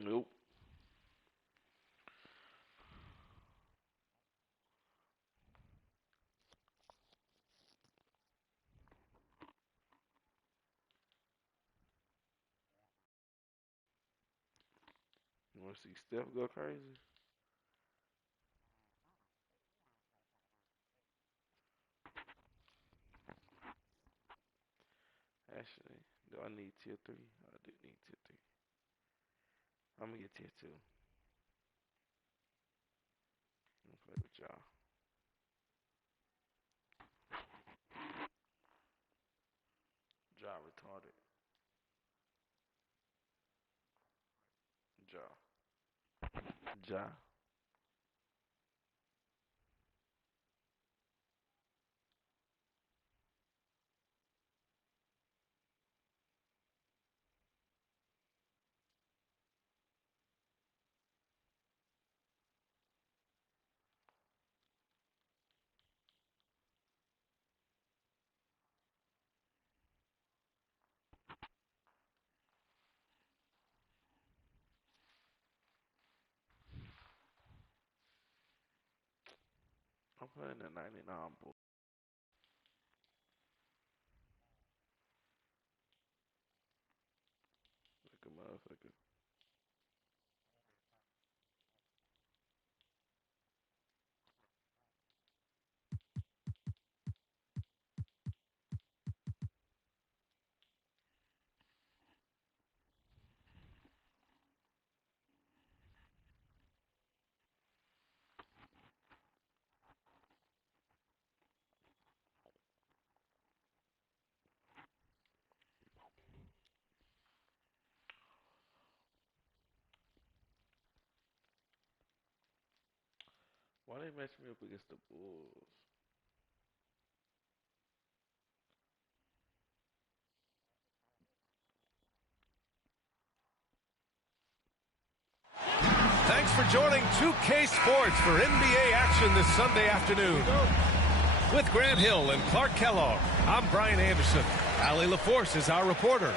Nope. You want to see Steph go crazy? Actually, do I need tier 3? I do need tier 3. I'm gonna get tier 2. I'm gonna play with y'all. Jaw retarded. Jaw. Jaw. I'm playing the 99 bull. Like a motherfucker. Why they match me up against the Bulls? Thanks for joining 2K Sports for NBA action this Sunday afternoon. With Grant Hill and Clark Kellogg, I'm Brian Anderson. Allie LaForce is our reporter.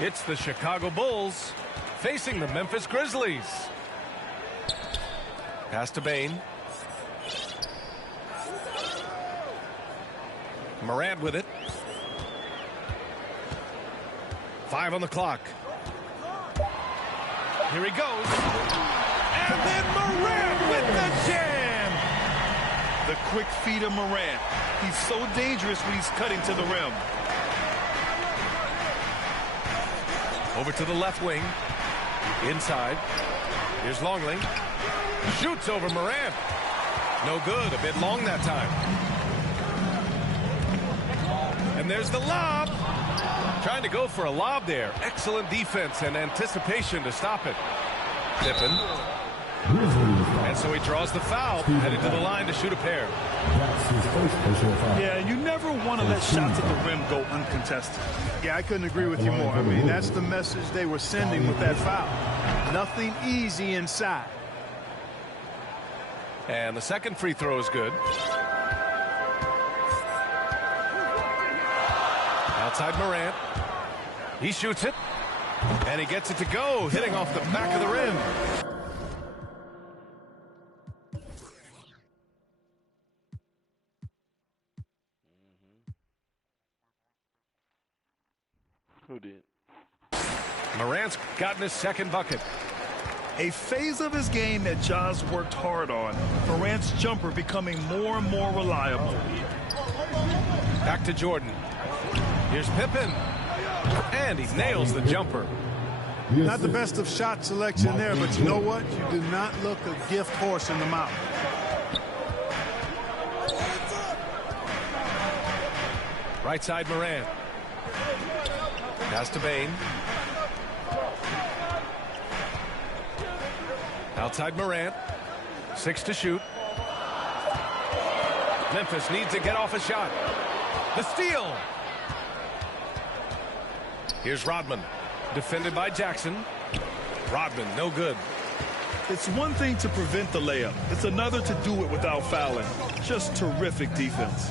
It's the Chicago Bulls facing the Memphis Grizzlies. Pass to Bain. Morant with it. 5 on the clock. Here he goes. And then Morant with the jam. The quick feet of Morant. He's so dangerous when he's cutting to the rim. Over to the left wing. Inside. Here's Longley. Shoots over Morant. No good. A bit long that time. And there's the lob. Trying to go for a lob there. Excellent defense and anticipation to stop it. Pippen. And so he draws the foul. Headed to the line to shoot a pair. Yeah, you never want to let shots at the rim go uncontested. Yeah, I couldn't agree with you more. I mean, that's the message they were sending with that foul. Nothing easy inside. And the second free throw is good. Outside Morant. He shoots it. And he gets it to go, hitting off the back of the rim. Who did? Morant's gotten his second bucket. A phase of his game that Ja's worked hard on. Morant's jumper becoming more and more reliable. Back to Jordan. Here's Pippen. And he nails the jumper. Not the best of shot selection there, but you know what? You do not look a gift horse in the mouth. Right side Morant. Pass to Bain. Outside Morant. 6 to shoot. Memphis needs to get off a shot. The steal. Here's Rodman. Defended by Jackson. Rodman, no good. It's one thing to prevent the layup. It's another to do it without fouling. Just terrific defense.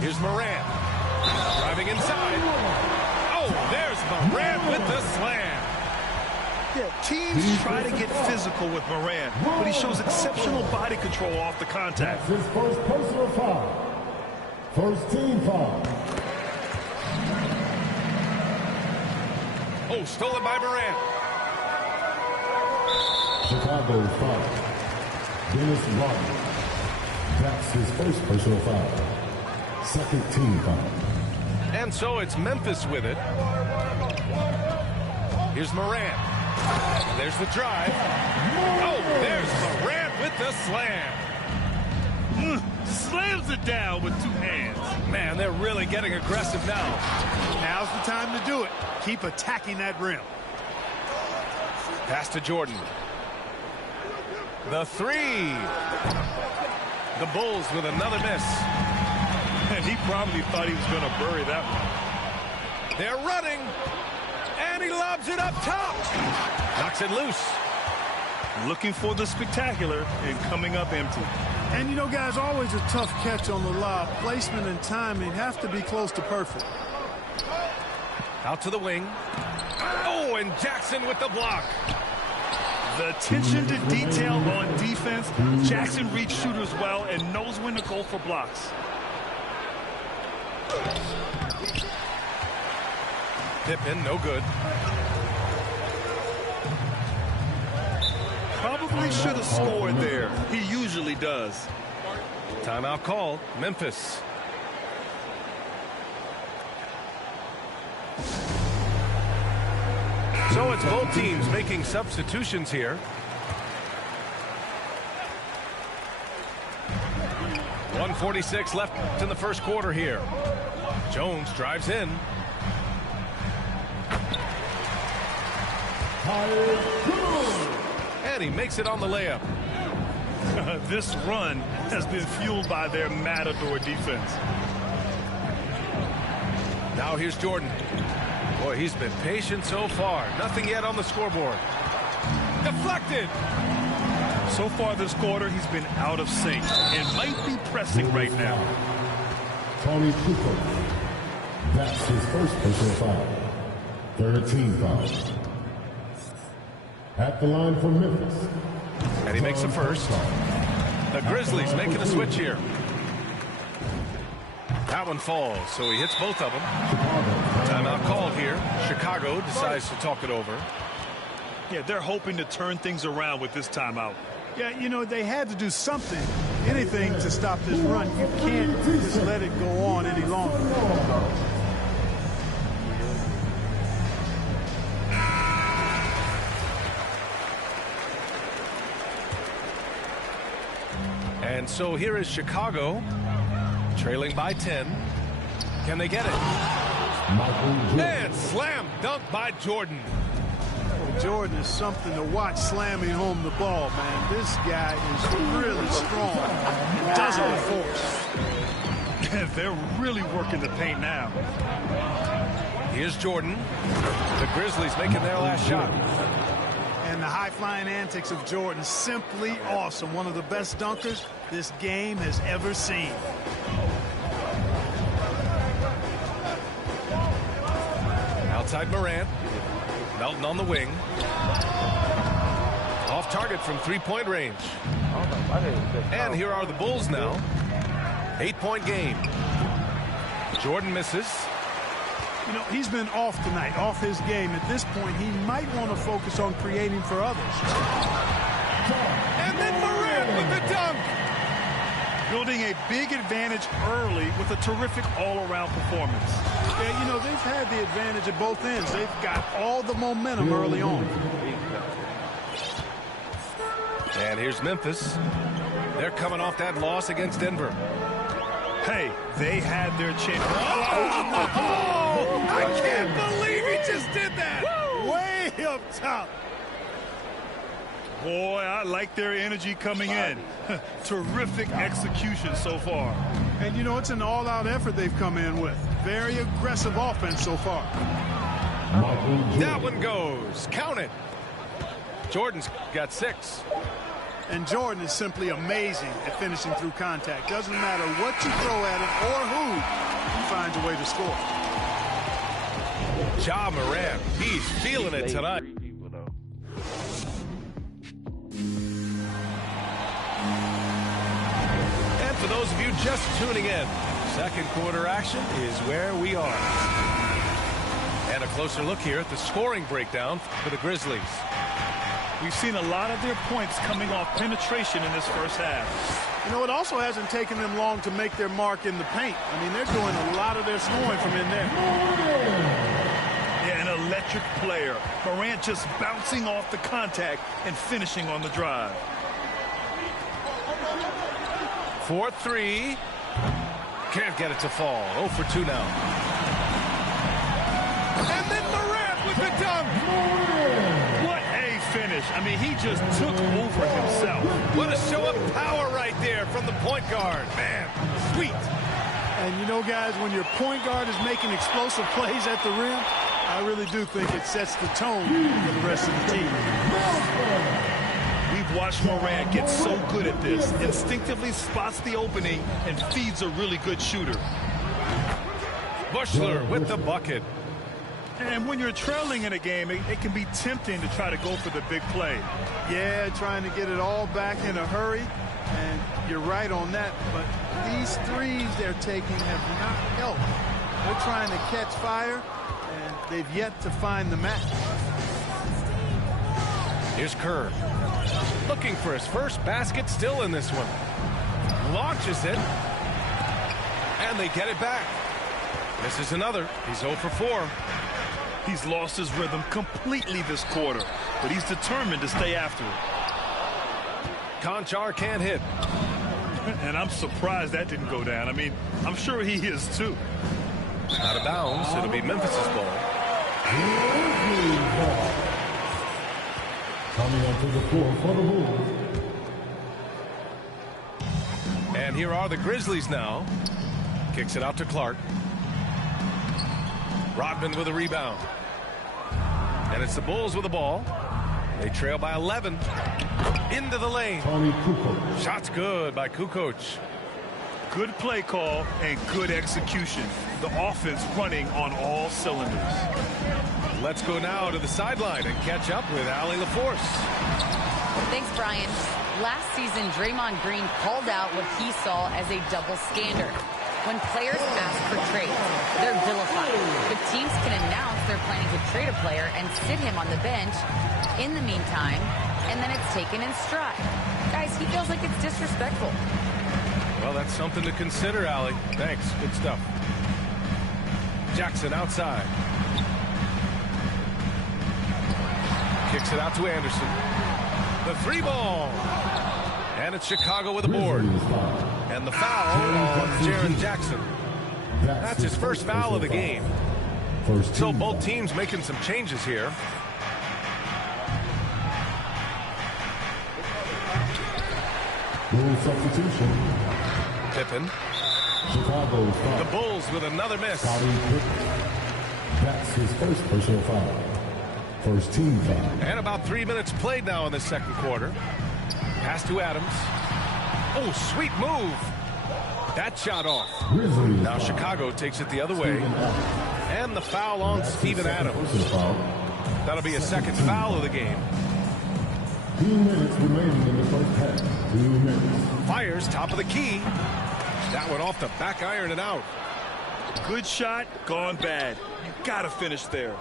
Here's Morant. Driving inside. Oh, Morant with the slam. Yeah, teams try to get physical with Morant, but he shows exceptional body control off the contact. That's his first personal foul. First team foul. Oh, stolen by Morant. Chicago foul. Dennis Rodman. That's his first personal foul. Second team foul. And so it's Memphis with it. Here's Morant. There's the drive. Oh, there's Morant with the slam. Slams it down with two hands. Man, they're really getting aggressive now. Now's the time to do it. Keep attacking that rim. Pass to Jordan. The three. The Bulls with another miss. And he probably thought he was going to bury that one. They're running. And he lobs it up top. Knocks it loose. Looking for the spectacular and coming up empty. And, you know, guys, always a tough catch on the lob. Placement and timing have to be close to perfect. Out to the wing. Oh, and Jackson with the block. The attention to detail on defense. Jackson reads shooters well and knows when to go for blocks. Pippen, no good. Probably should have scored there. He usually does. Timeout called. Memphis. So it's both teams making substitutions here. 1:46 left in the first quarter here. Jones drives in. And he makes it on the layup. This run has been fueled by their matador defense. Now here's Jordan. Boy, he's been patient so far. Nothing yet on the scoreboard. Deflected. So far this quarter, he's been out of sync and might be pressing right now. Tony Kukoc. That's his first personal foul. Third team foul. At the line for Memphis. And he makes the first. The Grizzlies making a switch here. That one falls, so he hits both of them. Timeout called here. Chicago decides to talk it over. Yeah, they're hoping to turn things around with this timeout. Yeah, you know, they had to do something, anything to stop this run. You can't just let it go on any longer. And so here is Chicago, trailing by 10. Can they get it? And slam dunk by Jordan. Jordan is something to watch slamming home the ball, man. This guy is really strong and does it with force. They're really working the paint now. Here's Jordan. The Grizzlies making their last shot. And the high-flying antics of Jordan, simply awesome. One of the best dunkers this game has ever seen. Outside Morant. Melton on the wing. Off target from three-point range. And here are the Bulls now. 8-point game. Jordan misses. You know, he's been off tonight, off his game. At this point, he might want to focus on creating for others. And then Morant with the dunk. Building a big advantage early with a terrific all-around performance. Yeah, you know, they've had the advantage at both ends. They've got all the momentum early on. And here's Memphis. They're coming off that loss against Denver. Hey, they had their chance. Oh, I can't believe he just did that. Way up top. Boy, I like their energy coming in. Terrific execution so far. And, you know, it's an all-out effort they've come in with. Very aggressive offense so far. That one goes. Count it. Jordan's got 6. And Jordan is simply amazing at finishing through contact. Doesn't matter what you throw at him or who, he finds a way to score. Ja Morant, he's feeling it tonight. And for those of you just tuning in, second quarter action is where we are. And a closer look here at the scoring breakdown for the Grizzlies. We've seen a lot of their points coming off penetration in this first half. You know, it also hasn't taken them long to make their mark in the paint. I mean, they're doing a lot of their scoring from in there. Yeah, an electric player. Morant just bouncing off the contact and finishing on the drive. 4-3. Can't get it to fall. 0 for 2 now. And then Morant with the dunk. What a finish. I mean, he just took over himself. What a show of power right there from the point guard. Man, sweet. And you know, guys, when your point guard is making explosive plays at the rim, I really do think it sets the tone for the rest of the team. We've watched Morant get so good at this. Instinctively spots the opening and feeds a really good shooter. Bushler with the bucket. And when you're trailing in a game, it can be tempting to try to go for the big play. Yeah, trying to get it all back in a hurry. And you're right on that. But these threes they're taking have not helped. They're trying to catch fire, and they've yet to find the match. Here's Kerr. Looking for his first basket still in this one. Launches it. And they get it back. This is another. He's 0 for 4. He's lost his rhythm completely this quarter, but he's determined to stay after it. Conchar can't hit. And I'm surprised that didn't go down. I mean, I'm sure he is too. Out of bounds. It'll be Memphis's ball. Coming onto the floor for the Bulls. And here are the Grizzlies now. Kicks it out to Clark. Rodman with a rebound. And it's the Bulls with the ball. They trail by 11. Into the lane. Shot's good by Kukoc. Good play call and good execution. The offense running on all cylinders. Let's go now to the sideline and catch up with Allie LaForce. Thanks, Brian. Last season, Draymond Green called out what he saw as a double standard. When players ask for trades, they're vilified. But teams can announce they're planning to trade a player and sit him on the bench in the meantime, and then it's taken in stride. Guys, he feels like it's disrespectful. Well, that's something to consider, Allie. Thanks. Good stuff. Jackson outside. Kicks it out to Anderson. The 3 ball. And it's Chicago with a board. And the foul on Jaren Jackson. That's his first foul of the game. So both teams making some changes here. Bull substitution. Pippen. Chicago's foul. The Bulls with another miss. That's his first personal foul. First team foul. And about 3 minutes played now in the second quarter. Pass to Adams. Oh, sweet move. That shot off. Now Chicago takes it the other way. And the foul on Steven Adams. That'll be a second foul of the game. 2 minutes remaining in the first half. 2 minutes. Fires top of the key. That one off the back iron and out. Good shot, gone bad. You gotta finish there.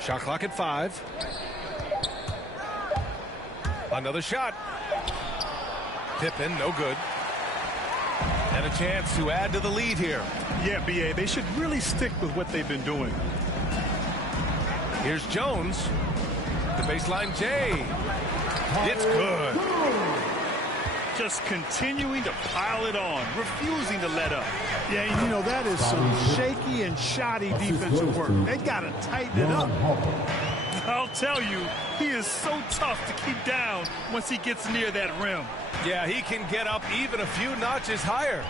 Shot clock at 5. Another shot. Pippen, no good. And a chance to add to the lead here. Yeah, B.A., they should really stick with what they've been doing. Here's Jones. The baseline J. It's good. Just continuing to pile it on, refusing to let up. Yeah, you know, that is some shaky and shoddy defensive work. They got to tighten it up. I'll tell you, he is so tough to keep down once he gets near that rim. Yeah, he can get up even a few notches higher.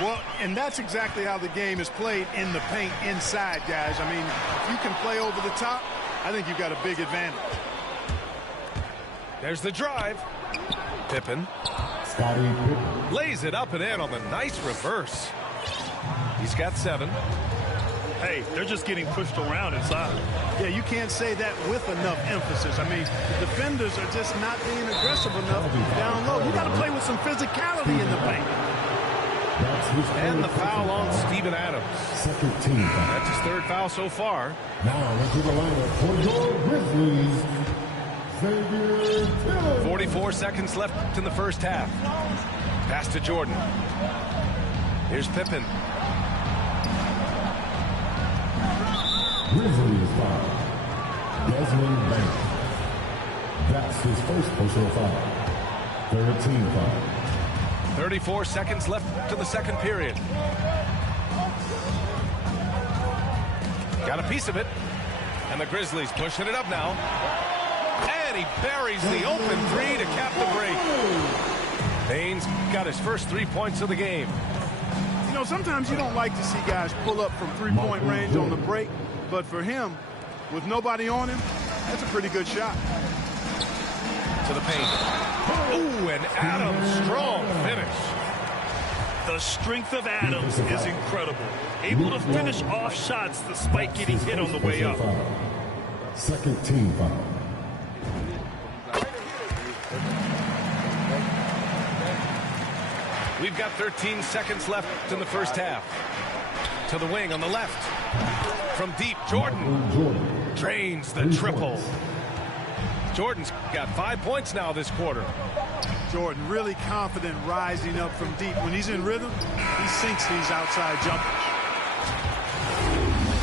Well, and that's exactly how the game is played in the paint inside, guys. I mean, if you can play over the top, I think you've got a big advantage. There's the drive. Pippen. Lays it up and in on the nice reverse. He's got 7. Hey, they're just getting pushed around inside. Yeah, you can't say that with enough emphasis. I mean, the defenders are just not being aggressive enough down low. You got to play with some physicality in the paint. And the foul on Steven Adams. Second team foul. That's his third foul so far. Now into the lineup for your Grizzlies, Xavier Tillman. 44 seconds left in the first half. Pass to Jordan. Here's Pippen. Grizzlies foul. Desmond Banks. That's his first personal foul. Third team foul. 34 seconds left to the second period. Got a piece of it. And the Grizzlies pushing it up now. And he buries the open three to cap the break. Baines got his first 3 points of the game. You know, sometimes you don't like to see guys pull up from three-point range on the break, but for him, with nobody on him, that's a pretty good shot. To the paint. Ooh, and Adams, strong finish. The strength of Adams is incredible. Able to finish off shots despite getting hit on the way up. Second team foul. We've got 13 seconds left in the first half. To the wing on the left. From deep, Jordan drains the triple. Jordan's got 5 points now this quarter. Jordan really confident rising up from deep. When he's in rhythm, he sinks these outside jumpers.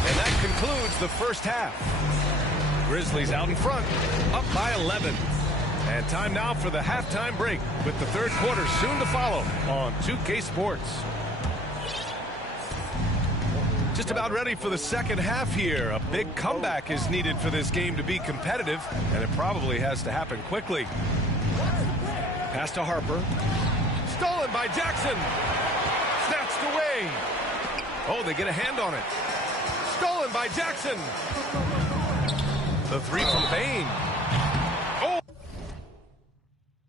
And that concludes the first half. Grizzlies out in front, up by 11. And time now for the halftime break, with the third quarter soon to follow on 2K Sports. Just about ready for the second half here. A big comeback is needed for this game to be competitive, and it probably has to happen quickly. Pass to Harper. Stolen by Jackson. Snatched away. Oh, they get a hand on it. Stolen by Jackson. The three from Bain.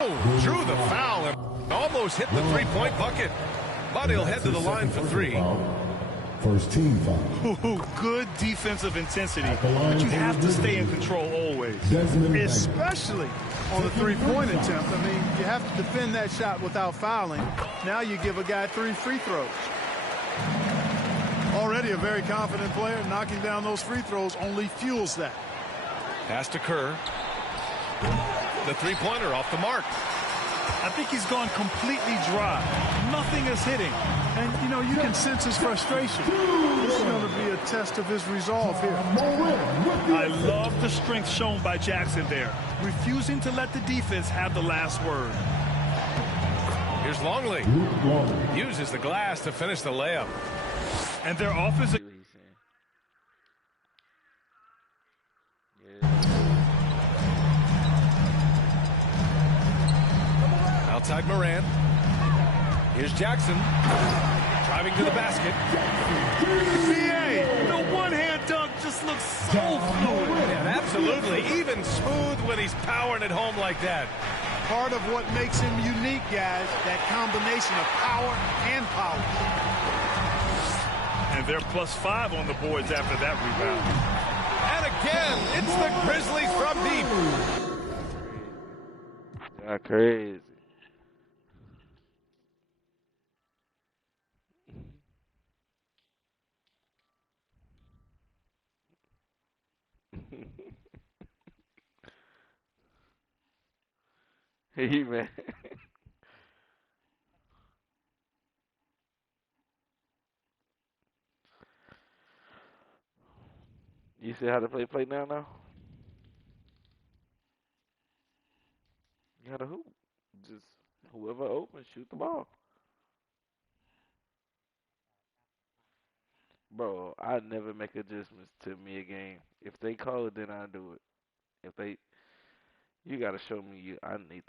Oh, drew the foul and almost hit the three-point bucket. But he'll head to the line for three. First team foul. Ooh, good defensive intensity, but you have to stay in control always. Especially on the three-point attempt. I mean, you have to defend that shot without fouling. Now you give a guy 3 free throws. Already a very confident player. Knocking down those free throws only fuels that. Pass to Kerr. The three-pointer off the mark. I think he's gone completely dry. Nothing is hitting. And, you know, you can sense his frustration. This is going to be a test of his resolve here. I love the strength shown by Jackson there, refusing to let the defense have the last word. Here's Longley. Uses the glass to finish the layup. And their offensive... Outside Morant. Here's Jackson. Driving to the basket. The one-hand dunk just looks so fluid. Yeah, absolutely. Even smooth when he's powering it home like that. Part of what makes him unique, guys, that combination of power and power. And they're +5 on the boards after that rebound. And again, it's the Grizzlies from deep. That's crazy. Hey, man. You see how to play now? You gotta hoop. Just whoever opens, shoot the ball. Bro, I never make adjustments to me a game. If they call it, then I do it. If they, you gotta show me I need.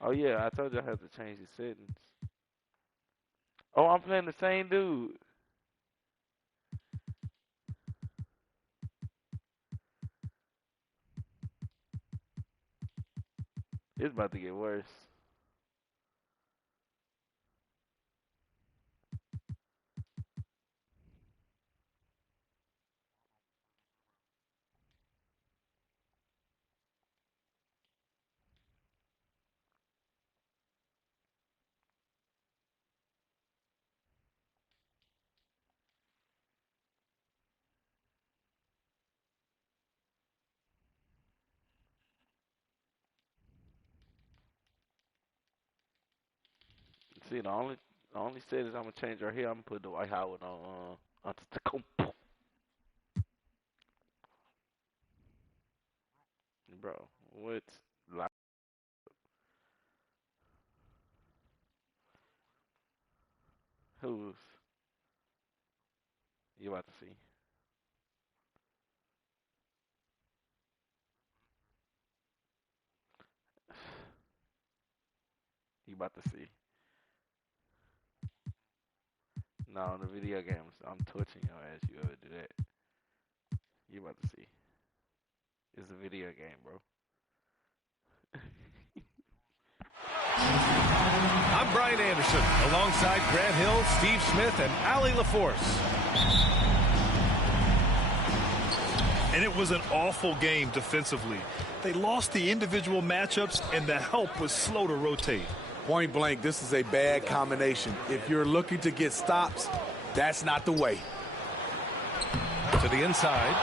Oh yeah, I told you I had to change the settings. Oh, I'm playing the same dude. It's about to get worse. See, the only settings I'm gonna change right here, I'm gonna put the White Howard on Tacoma. Bro, what? Like, who's you about to see? You about to see? No, in the video games, I'm torching your ass. You ever do that? You about to see? It's a video game, bro. I'm Brian Anderson, alongside Grant Hill, Steve Smith, and Allie LaForce. And it was an awful game defensively. They lost the individual matchups, and the help was slow to rotate. Point blank, this is a bad combination. If you're looking to get stops, that's not the way. To the inside.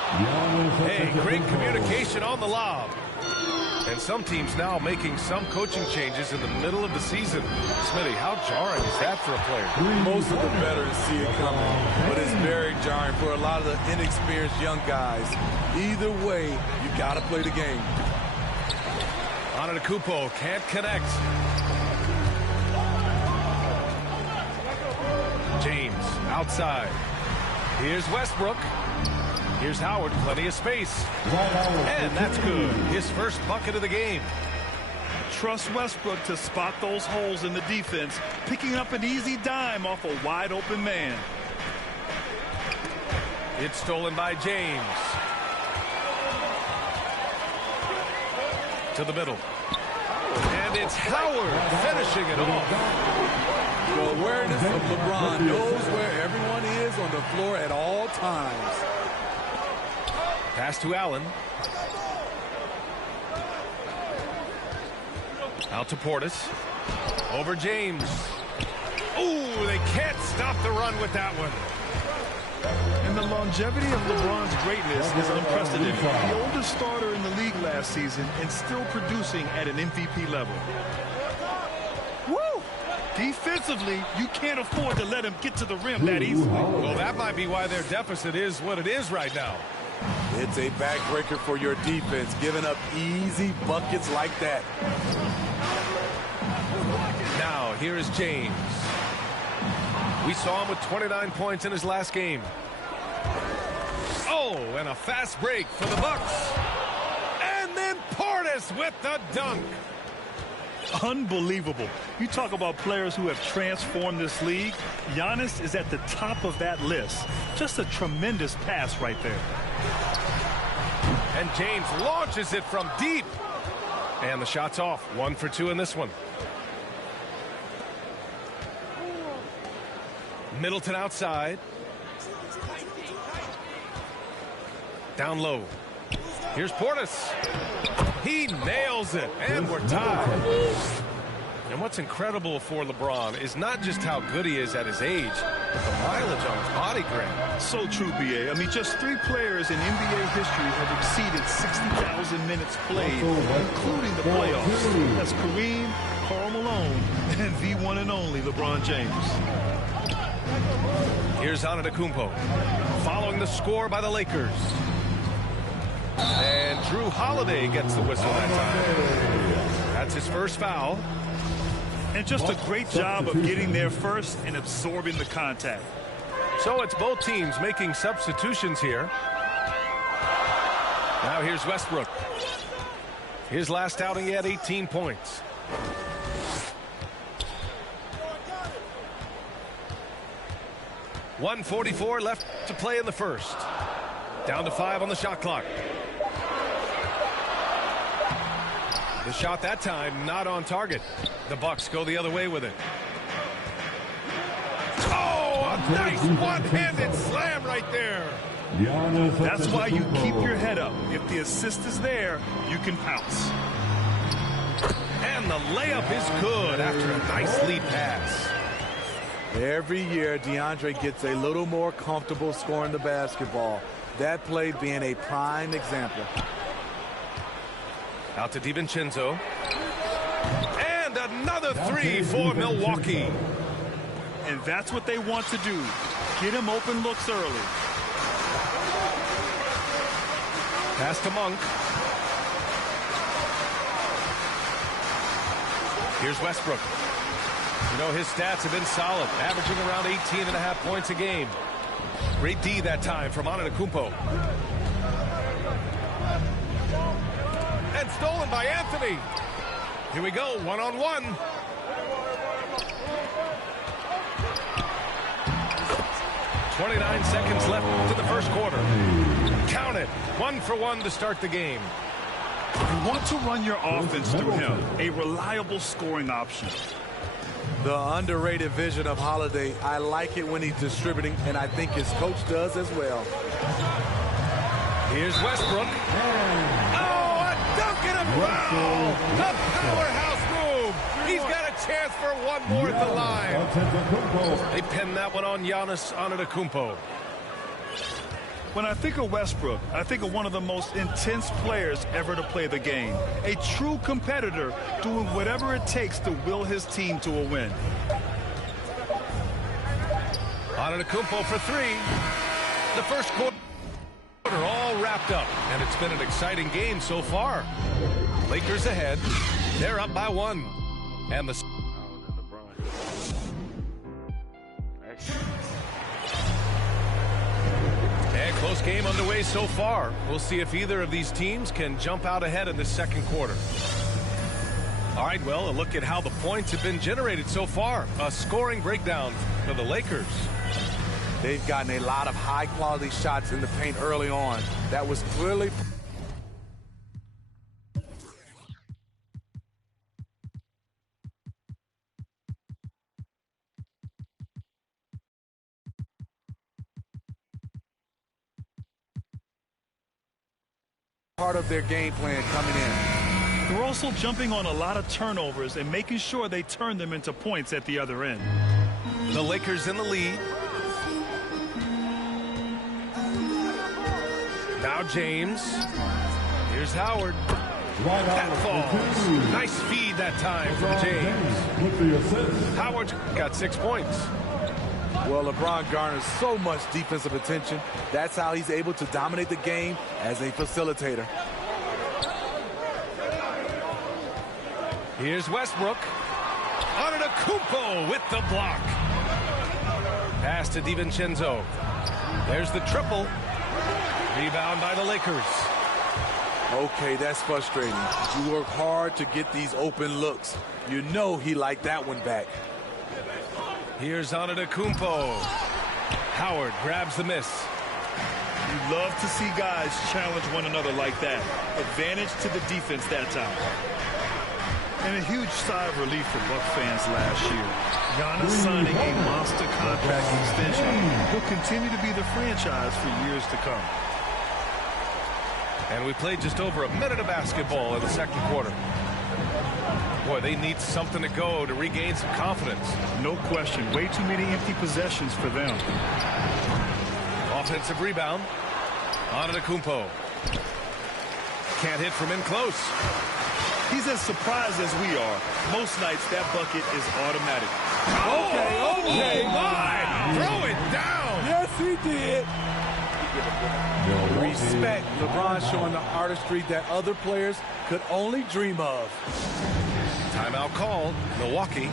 Hey, great communication on the lob. And some teams now making some coaching changes in the middle of the season. Smitty, how jarring is that for a player? Most of the veterans see it coming, but it's very jarring for a lot of the inexperienced young guys. Either way, you got to play the game. Antetokounmpo can't connect. James outside. Here's Westbrook. Here's Howard, plenty of space. And that's good. His first bucket of the game. Trust Westbrook to spot those holes in the defense, picking up an easy dime off a wide open man. It's stolen by James. To the middle. And it's Howard finishing it off. The awareness of LeBron knows where everyone is on the floor at all times. Pass to Allen. Out to Portis. Over James. Ooh, they can't stop the run with that one. And the longevity of LeBron's greatness is unprecedented. The oldest starter in the league last season and still producing at an MVP level. Woo! Defensively, you can't afford to let him get to the rim that easily. Well, that might be why their deficit is what it is right now. It's a backbreaker for your defense, giving up easy buckets like that. Now, here is James. We saw him with 29 points in his last game. Oh, and a fast break for the Bucks. And then Portis with the dunk. Unbelievable. You talk about players who have transformed this league. Giannis is at the top of that list. Just a tremendous pass right there. And James launches it from deep. And the shot's off. 1 for 2 in this one. Middleton outside. Down low. Here's Portis. He nails it. And we're tied. And what's incredible for LeBron is not just how good he is at his age, but the mileage on his body, Grant. So true, B.A. I mean, just 3 players in NBA history have exceeded 60,000 minutes played, including the playoffs. That's Kareem, Karl Malone, and the one and only LeBron James. Here's Antetokounmpo, following the score by the Lakers. And Drew Holiday gets the whistle that time. That's his first foul. And just a great job of getting there first and absorbing the contact. So it's both teams making substitutions here. Now here's Westbrook. His last outing, he had 18 points. .144 left to play in the first. Down to 5 on the shot clock. The shot that time not on target. The Bucks go the other way with it. Oh, a nice one-handed slam right there. That's why you keep your head up. If the assist is there, you can pounce. And the layup is good after a nice lead pass. Every year, DeAndre gets a little more comfortable scoring the basketball. That play being a prime example. Out to DiVincenzo. And another three for Milwaukee. And that's what they want to do. Get him open looks early. Pass to Monk. Here's Westbrook. You know, his stats have been solid, averaging around 18.5 points a game. Great D that time from Antetokounmpo. And stolen by Anthony. Here we go, one-on-one. .29 seconds left to the first quarter. Count it. 1 for 1 to start the game. You want to run your offense through him. A reliable scoring option. The underrated vision of Holiday. I like it when he's distributing, and I think his coach does as well. Here's Westbrook. Oh, a dunk and a foul! A powerhouse move! He's got a chance for one more at the line. They pinned that one on Giannis Antetokounmpo. When I think of Westbrook, I think of one of the most intense players ever to play the game. A true competitor doing whatever it takes to will his team to a win. Antetokounmpo for three. The first quarter all wrapped up, and it's been an exciting game so far. Lakers ahead. They're up by 1. And the... And close game underway so far. We'll see if either of these teams can jump out ahead in the second quarter. All right, well, a look at how the points have been generated so far. A scoring breakdown for the Lakers. They've gotten a lot of high-quality shots in the paint early on. That was clearly... part of their game plan coming in. They're also jumping on a lot of turnovers and making sure they turn them into points at the other end. The Lakers in the lead. Now James. Here's Howard. That falls. Nice feed that time from James. Howard got 6 points. Well, LeBron garners so much defensive attention. That's how he's able to dominate the game as a facilitator. Here's Westbrook. Antetokounmpo with the block. Pass to DiVincenzo. There's the triple. Rebound by the Lakers. Okay, that's frustrating. You work hard to get these open looks. You know he liked that one back. Here's Antetokounmpo. Howard grabs the miss. You love to see guys challenge one another like that. Advantage to the defense that time. And a huge sigh of relief for Buck fans last year. Giannis signing a monster contract extension will continue to be the franchise for years to come. And we played just over a minute of basketball in the second quarter. Boy, they need something to go to regain some confidence. No question. Way too many empty possessions for them. Offensive rebound. Antetokounmpo. Can't hit from in close. He's as surprised as we are. Most nights, that bucket is automatic. Okay. Oh, my! Throw it down! Yes, he did. Respect. LeBron showing the artistry that other players could only dream of. Timeout called. Milwaukee.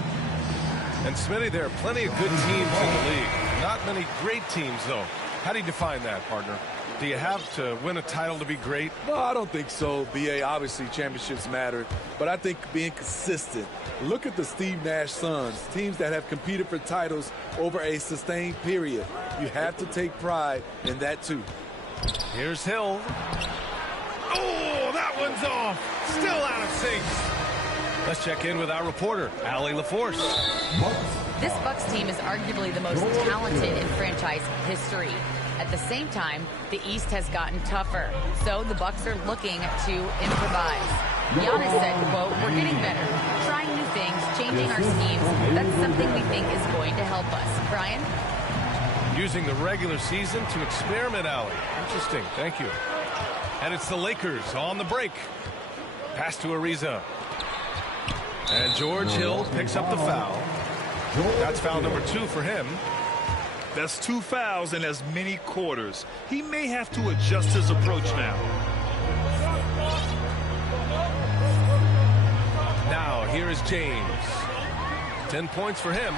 And Smitty, there are plenty of good teams in the league. Not many great teams, though. How do you define that, partner? Do you have to win a title to be great? No, I don't think so. BA, obviously championships matter, but I think being consistent. Look at the Steve Nash Suns, teams that have competed for titles over a sustained period. You have to take pride in that too. Here's Hill. Oh, that one's off. Still out of sync. Let's check in with our reporter, Allie LaForce. This Bucks team is arguably the most talented in franchise history. At the same time, the East has gotten tougher, so the Bucks are looking to improvise. Giannis said, quote, "We're getting better, trying new things, changing our schemes. That's something we think is going to help us." Brian? Using the regular season to experiment, Allie. Interesting, thank you. And it's the Lakers on the break. Pass to Ariza. And George Hill picks up the foul. That's foul number 2 for him. That's 2 fouls in as many quarters. He may have to adjust his approach now. Now, here is James. 10 points for him.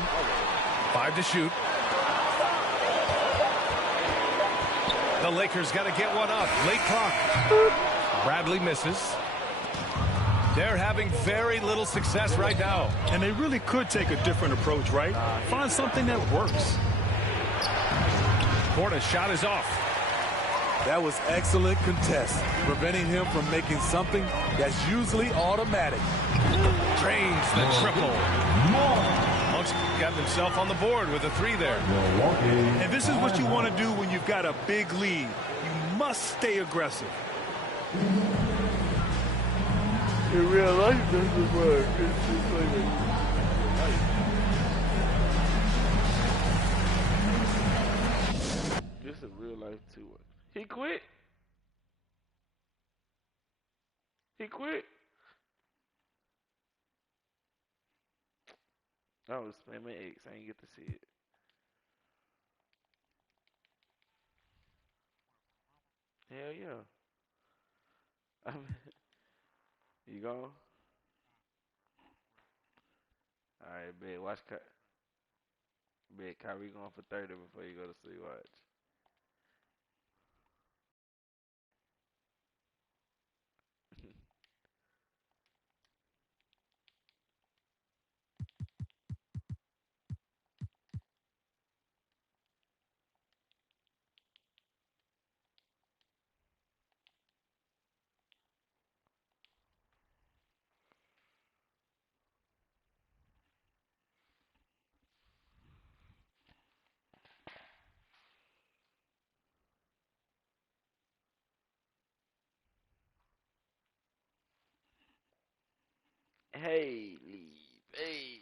5 to shoot. The Lakers got to get one up. Late clock. Bradley misses. They're having very little success right now. And they really could take a different approach, right? Find something that works. Porter's shot is off. That was excellent contest, preventing him from making something that's usually automatic. Drains the triple. Monk's got himself on the board with a 3 there. And this is what you want to do when you've got a big lead. You must stay aggressive. In real life, doesn't work. It's just like this is real life too. He quit. He quit. I was spamming X. I didn't get to see it. Hell yeah. You gone? Alright, bet. Watch bet Kyrie going for 30 before you go to sleep. Watch. Hey, leave, baby.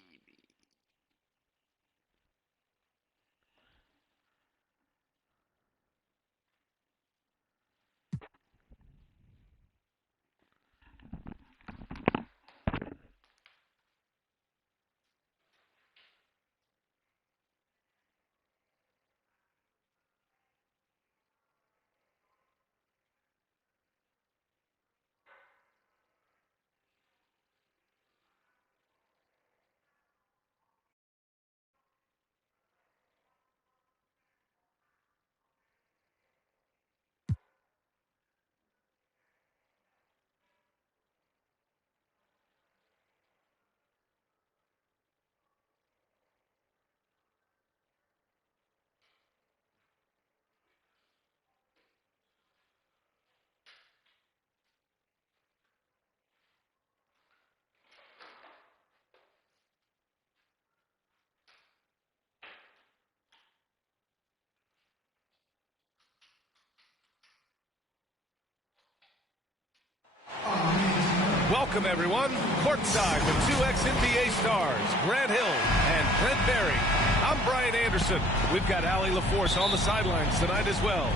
Welcome, everyone. Courtside with 2 ex-NBA stars, Grant Hill and Brent Barry. I'm Brian Anderson. We've got Allie LaForce on the sidelines tonight as well.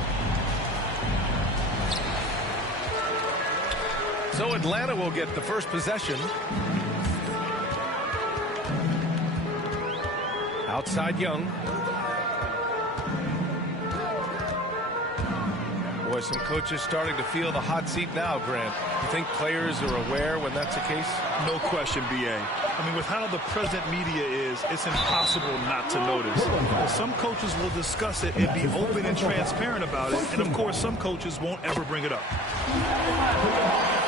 So Atlanta will get the first possession. Outside Young. Boy, some coaches starting to feel the hot seat now, Grant. You think players are aware when that's the case? No question, B.A. I mean, with how the present media is, it's impossible not to notice. Some coaches will discuss it and be open and transparent about it, and of course, some coaches won't ever bring it up.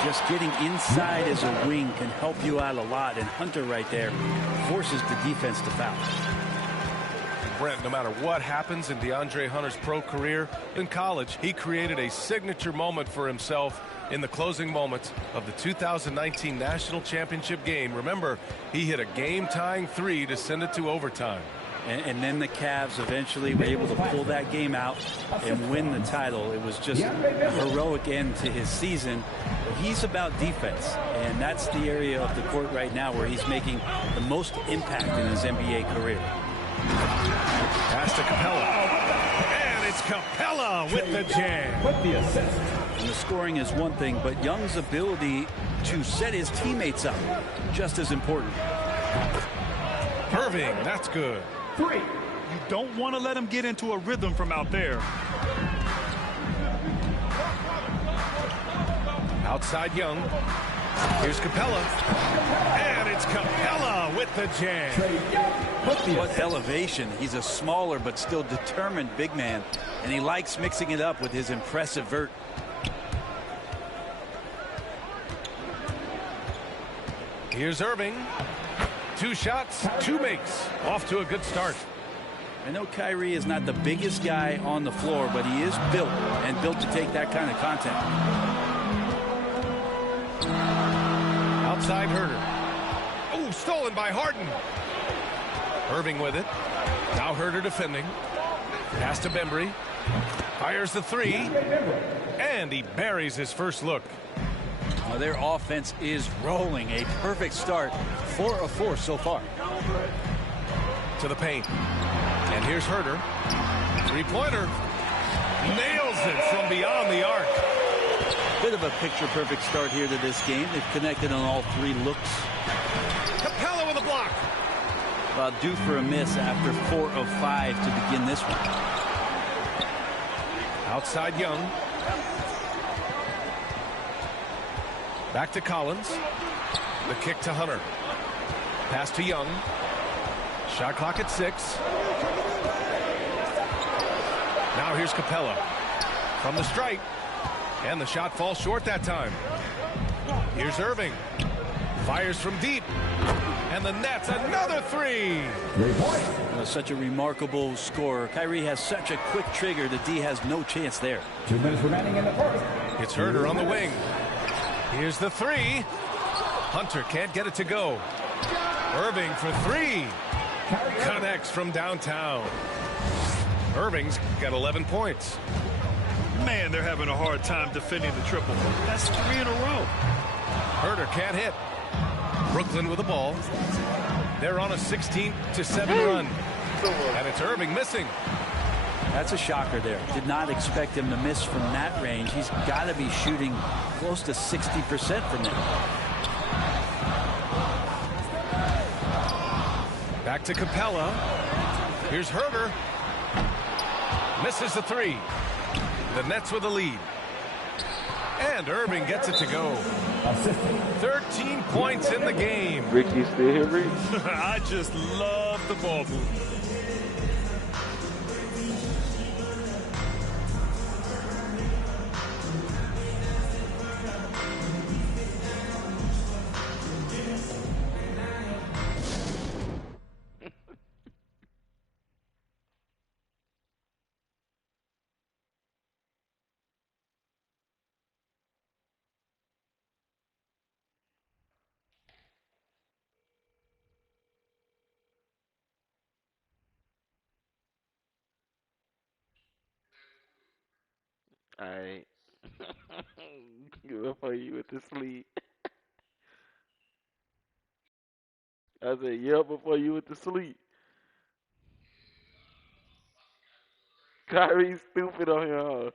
Just getting inside as a wing can help you out a lot, and Hunter right there forces the defense to foul. Brent, no matter what happens in DeAndre Hunter's pro career, in college, he created a signature moment for himself in the closing moments of the 2019 National Championship game. Remember, he hit a game-tying three to send it to overtime. And then the Cavs eventually were able to pull that game out and win the title. It was just a heroic end to his season. He's about defense, and that's the area of the court right now where he's making the most impact in his NBA career. Pass to Capella. And it's Capella with the jam. With the assist. And the scoring is one thing, but Young's ability to set his teammates up, just as important. Irving, that's good. 3. You don't want to let him get into a rhythm from out there. Outside Young. Here's Capella. And it's Capella with the jam. What elevation. He's a smaller but still determined big man, and he likes mixing it up with his impressive vert. Here's Irving. 2 shots, 2 makes. Off to a good start. I know Kyrie is not the biggest guy on the floor, but he is built to take that kind of contact. Outside Herter. Oh, stolen by Harden. Irving with it. Now Herter defending. Pass to Bembry. Fires the 3. And he buries his first look. Well, their offense is rolling. A perfect start. 4 of 4 so far. To the paint. And here's Herter. 3-pointer. Nails it from beyond the arc. Bit of a picture-perfect start here to this game. They've connected on all 3 looks. Capella with a block. Due for a miss after 4 of 5 to begin this one. Outside Young. Back to Collins. The kick to Hunter. Pass to Young. Shot clock at 6. Now here's Capella. From the stripe. And the shot falls short that time. Here's Irving. Fires from deep. And the net's another 3. Such a remarkable scorer. Kyrie has such a quick trigger. The D has no chance there. 2 minutes remaining in the first. It's Herter on the wing. Here's the 3. Hunter can't get it to go. Irving for 3. Connects from downtown. Irving's got 11 points. Man, they're having a hard time defending the triple. That's 3 in a row. Herter can't hit. Brooklyn with the ball. They're on a 16-7 run. And it's Irving missing. That's a shocker there. Did not expect him to miss from that range. He's got to be shooting close to 60% from there. Back to Capella. Here's Herter. Misses the 3. The Nets with the lead. And Irving gets it to go. 13 points in the game. Ricky still here, Rick? I just love the ball movement. Alright. Before you went to sleep. I said, yeah, before you went to sleep. Kyrie's stupid on here.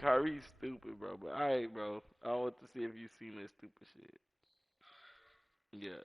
Kyrie's stupid, bro. But alright, bro. I want to see if you seen this stupid shit. Yeah.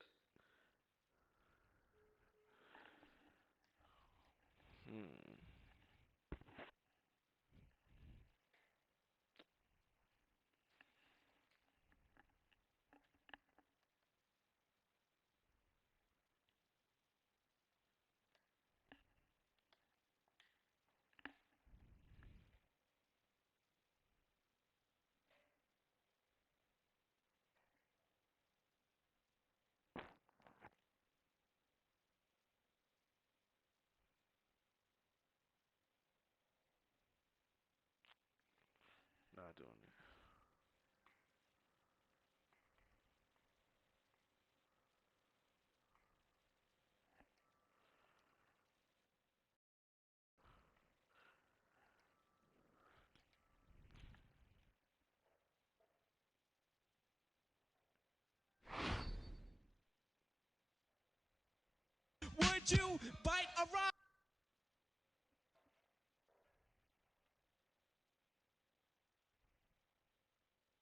Would you bite a rock?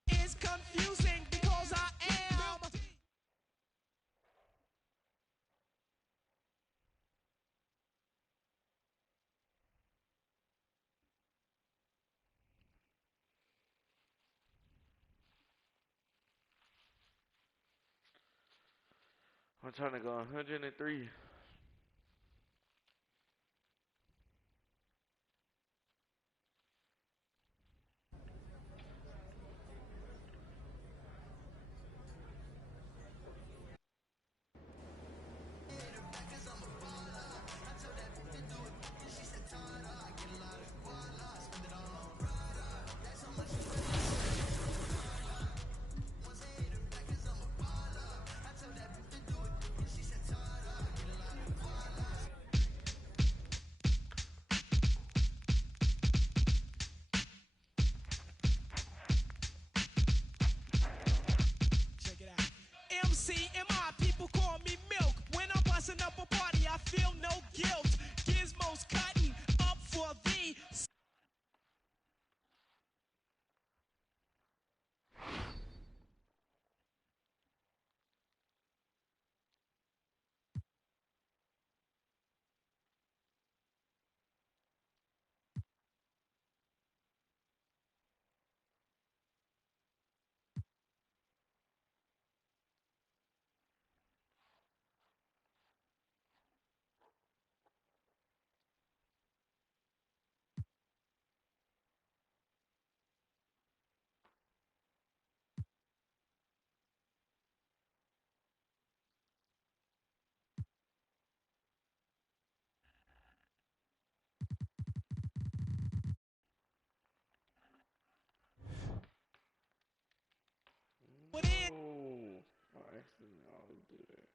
It's confusing because I am. I'm trying to go 103. Check it out. MCMI, people call me Milk. When I'm busting up a party, I feel no guilt. Gizmos cutting up for the. What is? Oh, I accidentally always do that.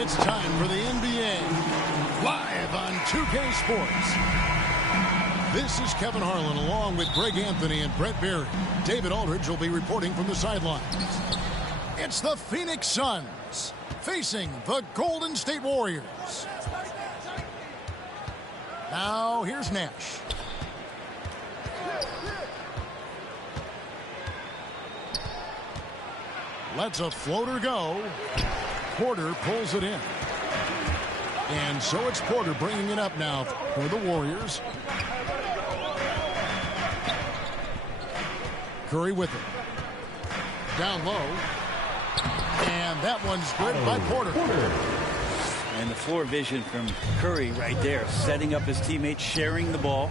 It's time for the NBA, live on 2K Sports. This is Kevin Harlan along with Greg Anthony and Brett Berry. David Aldridge will be reporting from the sidelines. It's the Phoenix Suns facing the Golden State Warriors. Now, here's Nash. Lets a floater go. Porter pulls it in. And so it's Porter bringing it up now for the Warriors. Curry with it. Down low. And that one's good by Porter. And the floor vision from Curry right there, setting up his teammates, sharing the ball.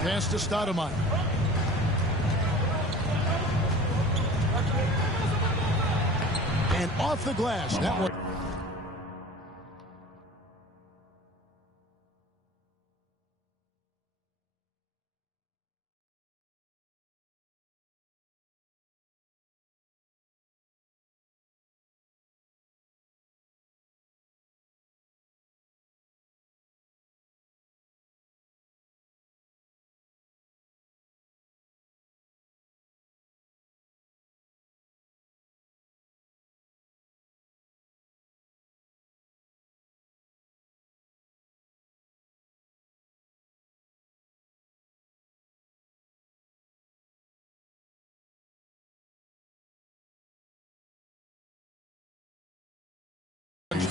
Pass to Stoudemire. And off the glass, that one.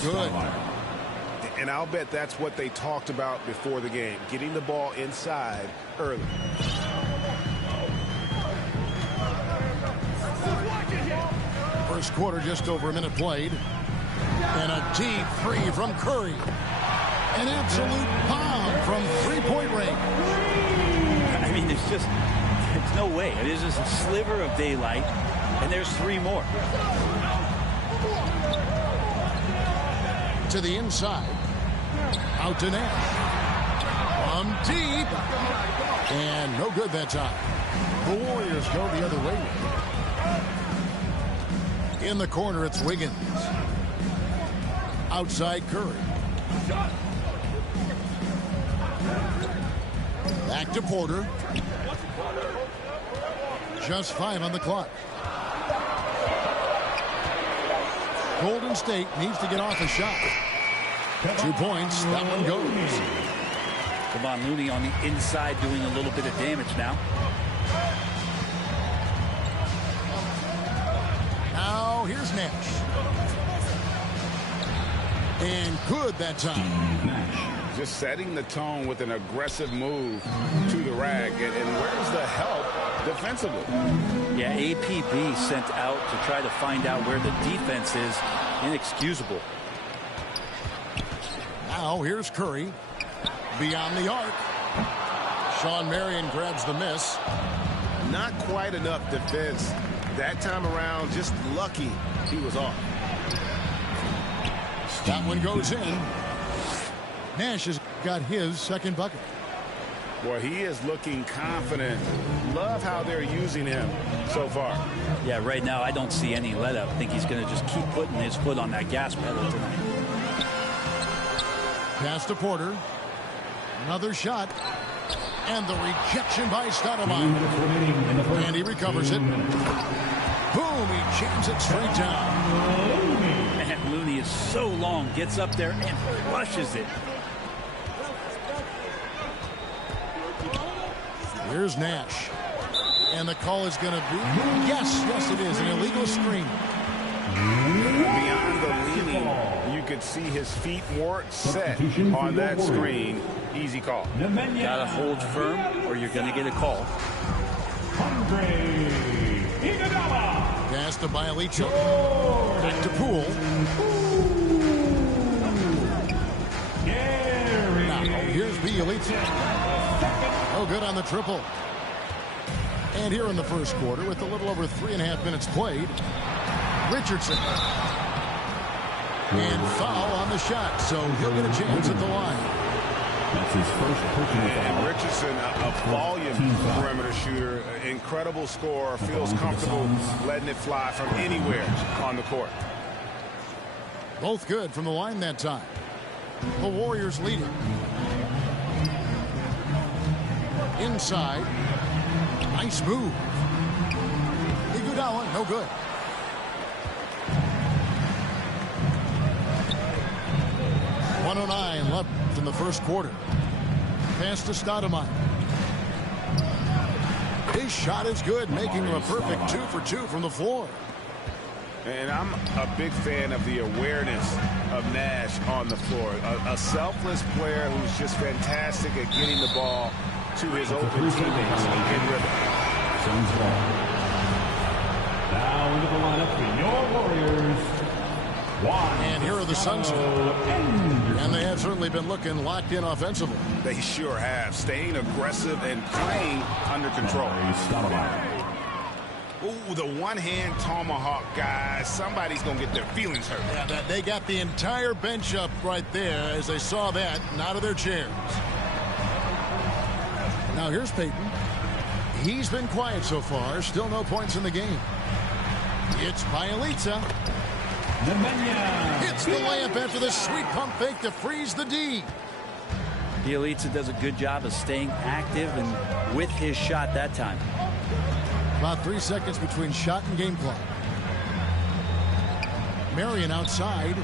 Good. And I'll bet that's what they talked about before the game, getting the ball inside early. First quarter, just over a minute played. And a deep three from Curry. An absolute bomb from three-point range. I mean, there's no way. It is just a sliver of daylight, and there's three more. To the inside. Out to Nash. From deep. And no good that time. The Warriors go the other way. In the corner, it's Wiggins. Outside Curry. Back to Porter. Just 5 on the clock. Golden State needs to get off a shot. 2 points. That one goes. Kevon Looney on the inside doing a little bit of damage now. Now here's Nash. And good that time. Just setting the tone with an aggressive move to the rack. And where's the help defensively? Yeah, APB sent out to try to find out where the defense is. Inexcusable. Now here's Curry. Beyond the arc. Sean Marion grabs the miss. Not quite enough defense. That time around, just lucky he was off. That one goes in. Nash has got his second bucket. Boy, he is looking confident. Love how they're using him so far. Yeah, right now I don't see any let up. I think he's going to just keep putting his foot on that gas pedal tonight. Pass to Porter. Another shot. And the rejection by Stoudemire. And he recovers it. Boom, he jams it straight down. And Looney is so long, gets up there and flushes it. Here's Nash. And the call is going to be, yes, it is, an illegal screen. Beyond the leaning, you could see his feet weren't set on that screen. Easy call. Got to hold firm or you're going to get a call. Pass to Bialicio. Back to Poole. Now, here's Bialicio. Oh, good on the triple. And here in the first quarter, with a little over 3.5 minutes played, Richardson. And foul on the shot, so he'll get a chance at the line. That's his first personal foul. And Richardson, a volume perimeter shooter, incredible scorer, feels comfortable letting it fly from anywhere on the court. Both good from the line that time. The Warriors lead it. Inside. Nice move. Iguodala, no good. .109 left in the first quarter. Pass to Stoudemire. His shot is good, making him a perfect 2 for 2 from the floor. And I'm a big fan of the awareness of Nash on the floor. A selfless player who's just fantastic at getting the ball to his open teammates in rhythm. Now into the lineup for your Warriors. And here are the Suns. And they have certainly been looking locked in offensively. They sure have. Staying aggressive and playing under control. Ooh, the one-hand tomahawk, guys. Somebody's going to get their feelings hurt. Yeah, they got the entire bench up right there as they saw that and out of their chairs. Now here's Payton. He's been quiet so far. Still no points in the game. It's Bielitsa. Hits the layup after the sweet pump fake to freeze the D. Bielitsa does a good job of staying active and with his shot that time. About 3 seconds between shot and game clock. Marion outside.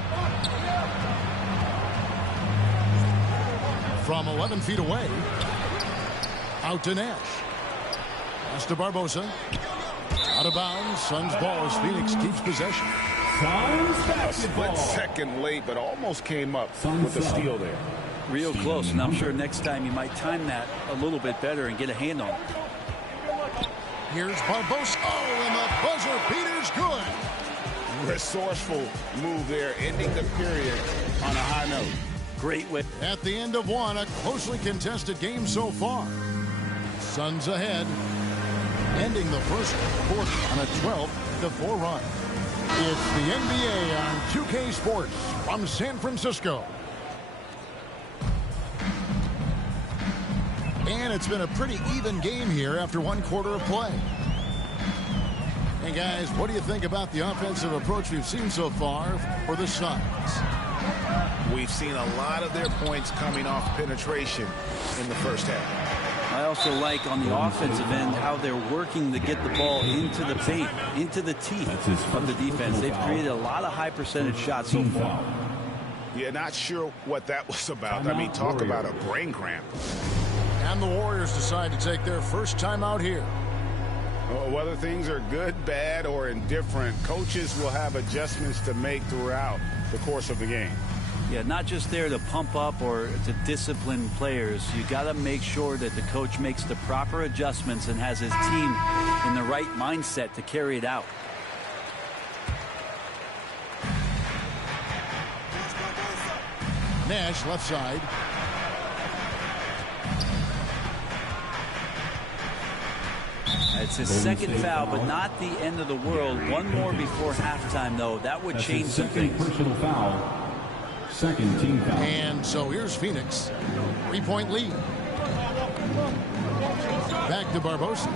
From 11 feet away. Out to Nash. Pass to Barbosa. Out of bounds. Suns ball as Phoenix keeps possession. A split second late, but almost came up with the steal there. Real close, and I'm sure next time you might time that a little bit better and get a hand on it. Here's Barbosa. Oh, and the buzzer beater's good. Resourceful move there, ending the period on a high note. Great way. At the end of one, a closely contested game so far. Suns ahead, ending the first quarter on a 12-4 run. It's the NBA on 2K Sports from San Francisco. And it's been a pretty even game here after one quarter of play. Hey guys, what do you think about the offensive approach we've seen so far for the Suns? We've seen a lot of their points coming off penetration in the first half. I also like on the offensive end how they're working to get the ball into the paint, into the teeth of the defense. They've created a lot of high percentage shots so far. Yeah, not sure what that was about. I mean, talk about a brain cramp. And the Warriors decide to take their first time out here. Whether things are good, bad, or indifferent, coaches will have adjustments to make throughout the course of the game. Yeah, not just there to pump up or to discipline players. You got to make sure that the coach makes the proper adjustments and has his team in the right mindset to carry it out. Nash left side. It's his second foul, but not the end of the world. One more before halftime, though. That would change some things. Personal foul. Second team foul. And so here's Phoenix. 3-point lead. Back to Barbosa.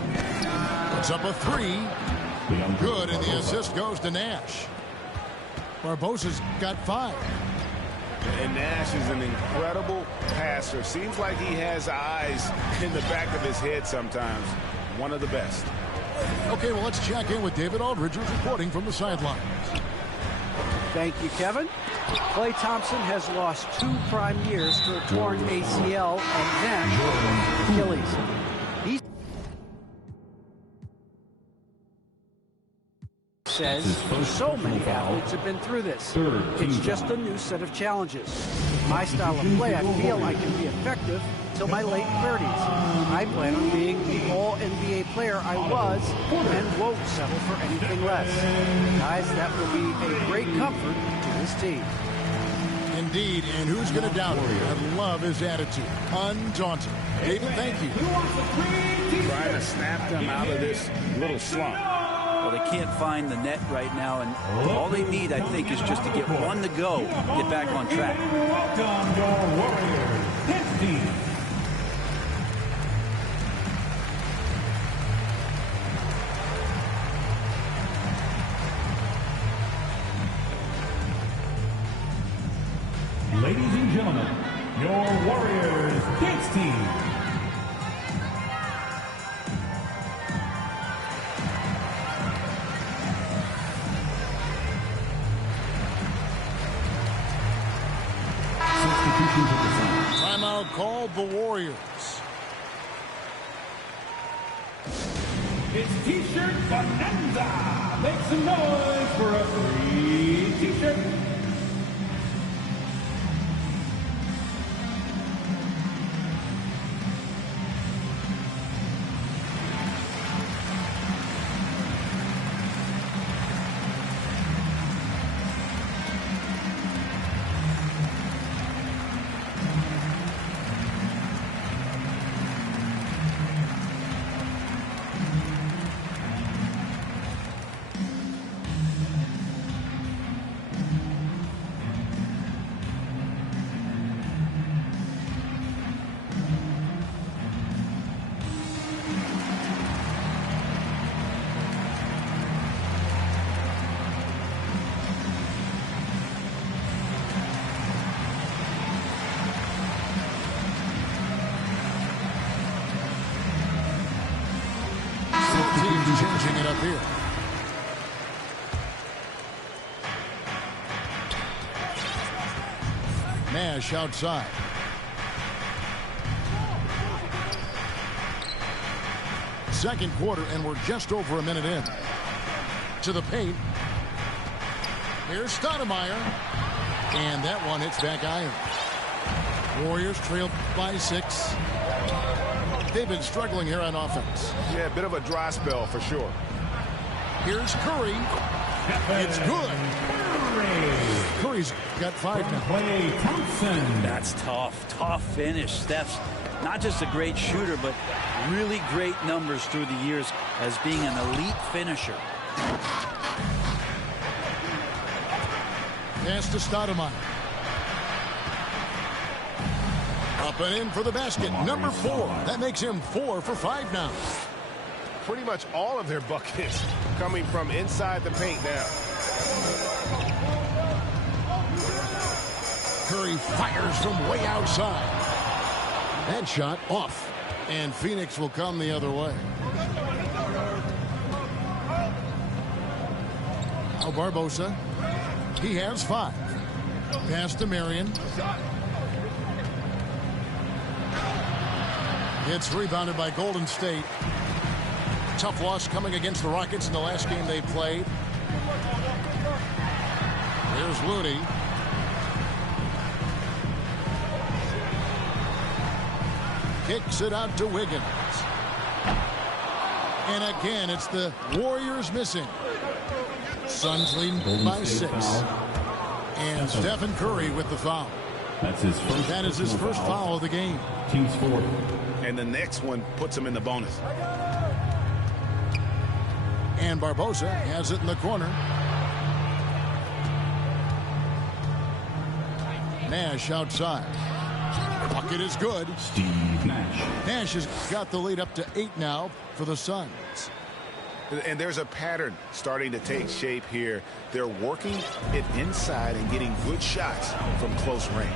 Puts up a three. Good, and the assist goes to Nash. Barbosa's got 5. And Nash is an incredible passer. Seems like he has eyes in the back of his head sometimes. One of the best. Okay, well, let's check in with David Aldridge, who's reporting from the sidelines. Thank you, Kevin. Klay Thompson has lost 2 prime years to a torn ACL and then Achilles. He says so many athletes have been through this. It's just a new set of challenges. My style of play, I feel I can be effective till my late 30s. I plan on being the all-NBA player I was and won't settle for anything less. Guys, that will be a great comfort to this team. Indeed, and who's going to doubt him? I love his attitude. Undaunted. David, thank you. Trying to snap them out of this little slump. Well, they can't find the net right now, and all they need, I think, is just to get one to go, get back on track. Welcome your Warriors, 15. gentlemen, your Warriors dance team. Timeout called the Warriors. It's T-shirt bonanza. Make some noise for a free T-shirt. Changing it up here. Nash outside. Second quarter, and we're just over a minute in. To the paint. Here's Stoudemire. And that one hits back iron. Warriors trail by 6. They've been struggling here on offense. Yeah, a bit of a dry spell for sure. Here's Curry. It's good. Curry's got 5 now. Clay Thompson. That's tough finish. Steph's not just a great shooter, but really great numbers through the years as being an elite finisher. Pass to Stoudemire. Up and in for the basket. Number 4. That makes him 4 for 5 now. Pretty much all of their buckets coming from inside the paint now. Curry fires from way outside. That shot off. And Phoenix will come the other way. Now Barbosa. He has 5. Pass to Marion. It's rebounded by Golden State. Tough loss coming against the Rockets in the last game they played. Here's Looney. Kicks it out to Wiggins. And again, it's the Warriors missing. Suns leading by 6. And Stephen Curry with the foul. That's his first. That is his first foul of the game. Team scored. And the next one puts him in the bonus. And Barbosa has it in the corner. Nash outside. Bucket is good. Steve Nash. Nash has got the lead up to 8 now for the Suns. And there's a pattern starting to take shape here. They're working it inside and getting good shots from close range.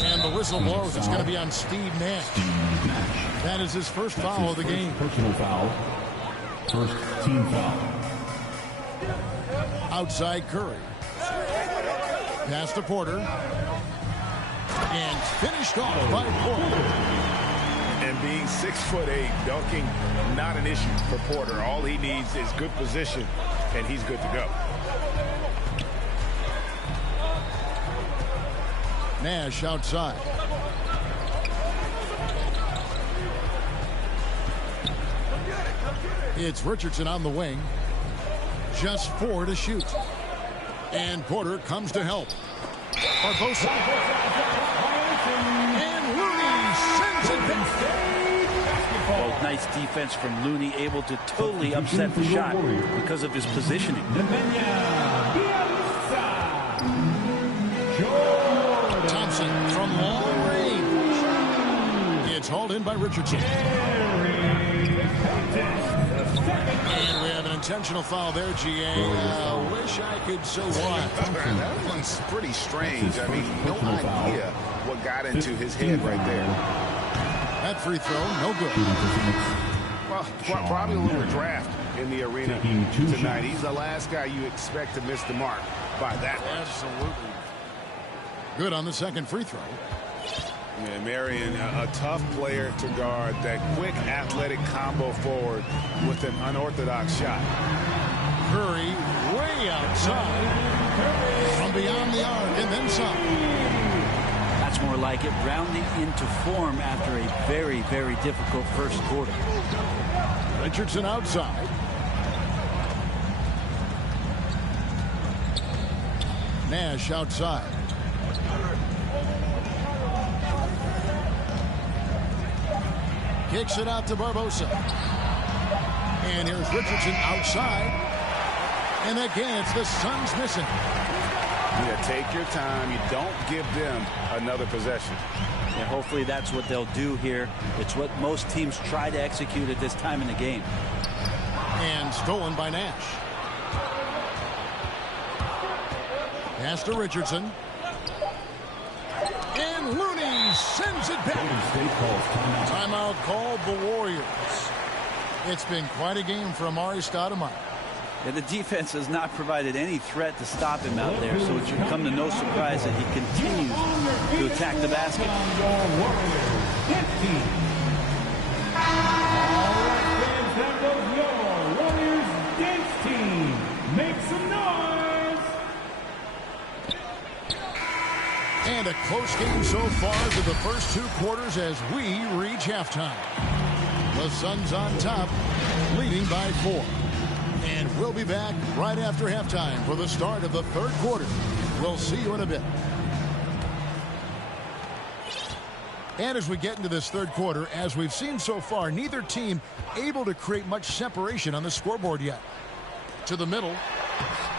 And the whistle blows. It's going to be on Steve Nash. That is his first foul of the game. Personal foul. First team foul. Outside Curry. Pass to Porter. And finished off by Porter. And being 6'8", dunking, not an issue for Porter. All he needs is good position, and he's good to go. Nash outside. It's Richardson on the wing. Just 4 to shoot. And Porter comes to help. Barbosa. And Looney sends it back. Well, nice defense from Looney, able to totally upset the shot because of his positioning. Thompson from long range. It's hauled in by Richardson. And we have an intentional foul there, GA. Wish I could say why. That one's pretty strange. I mean, no idea what got into his head right there. That free throw, no good. Well, probably a little draft in the arena tonight. He's the last guy you expect to miss the mark by that much. Absolutely. Good on the second free throw. Yeah, Marion, a tough player to guard. That quick, athletic combo forward with an unorthodox shot. Curry way outside from beyond the arc and then some. That's more like it, rounding into form after a very, very difficult first quarter. Richardson outside. Nash outside. Kicks it out to Barbosa. And here's Richardson outside. And again, it's the Suns missing. Yeah, take your time. You don't give them another possession. And hopefully that's what they'll do here. It's what most teams try to execute at this time in the game. And stolen by Nash. Pass to Richardson. And Looney sends it back. Timeout called the Warriors. It's been quite a game for Amari Stoudemire. Yeah, the defense has not provided any threat to stop him out there, so it should come to no surprise that he continues to attack the basket. Warriors dance team. Make some noise. And a close game so far to the first two quarters as we reach halftime. The Suns on top, leading by 4. And we'll be back right after halftime for the start of the third quarter. We'll see you in a bit. And as we get into this third quarter, as we've seen so far, neither team able to create much separation on the scoreboard yet. To the middle.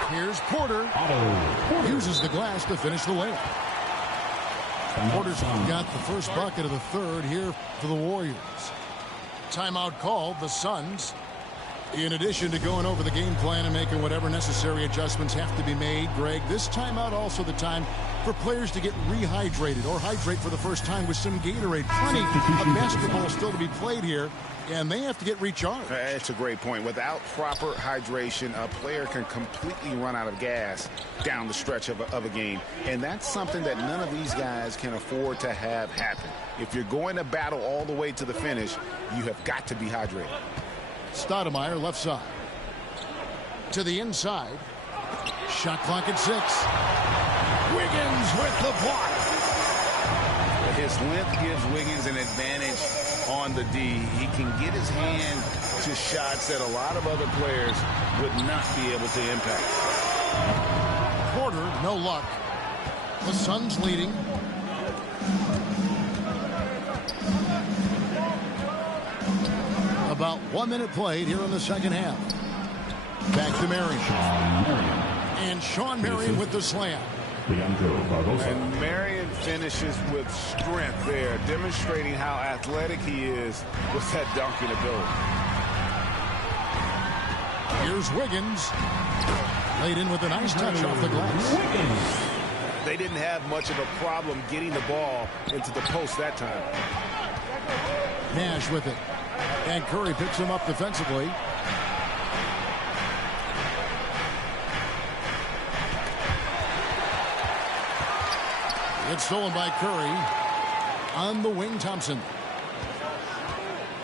Here's Porter. Uses the glass to finish the layup. Porter's got the first bucket of the third here for the Warriors. Timeout called, the Suns. In addition to going over the game plan and making whatever necessary adjustments have to be made, Greg, this timeout also the time for players to get rehydrated or hydrate for the first time with some Gatorade. Plenty of basketball still to be played here, and they have to get recharged. It's a great point. Without proper hydration, a player can completely run out of gas down the stretch of a game, and that's something that none of these guys can afford to have happen. If you're going to battle all the way to the finish, you have got to be hydrated. Stoudemire left side. To the inside. Shot clock at 6. Wiggins with the block. His length gives Wiggins an advantage on the D. He can get his hand to shots that a lot of other players would not be able to impact. Porter, no luck. The Suns leading. About 1 minute played here in the second half. Back to Marion. And Sean Marion with the slam. And Marion finishes with strength there, demonstrating how athletic he is with that dunking ability. Here's Wiggins. Laid in with a nice touch off the glass. They didn't have much of a problem getting the ball into the post that time. Nash with it. And Curry picks him up defensively. It's stolen by Curry. On the wing, Thompson.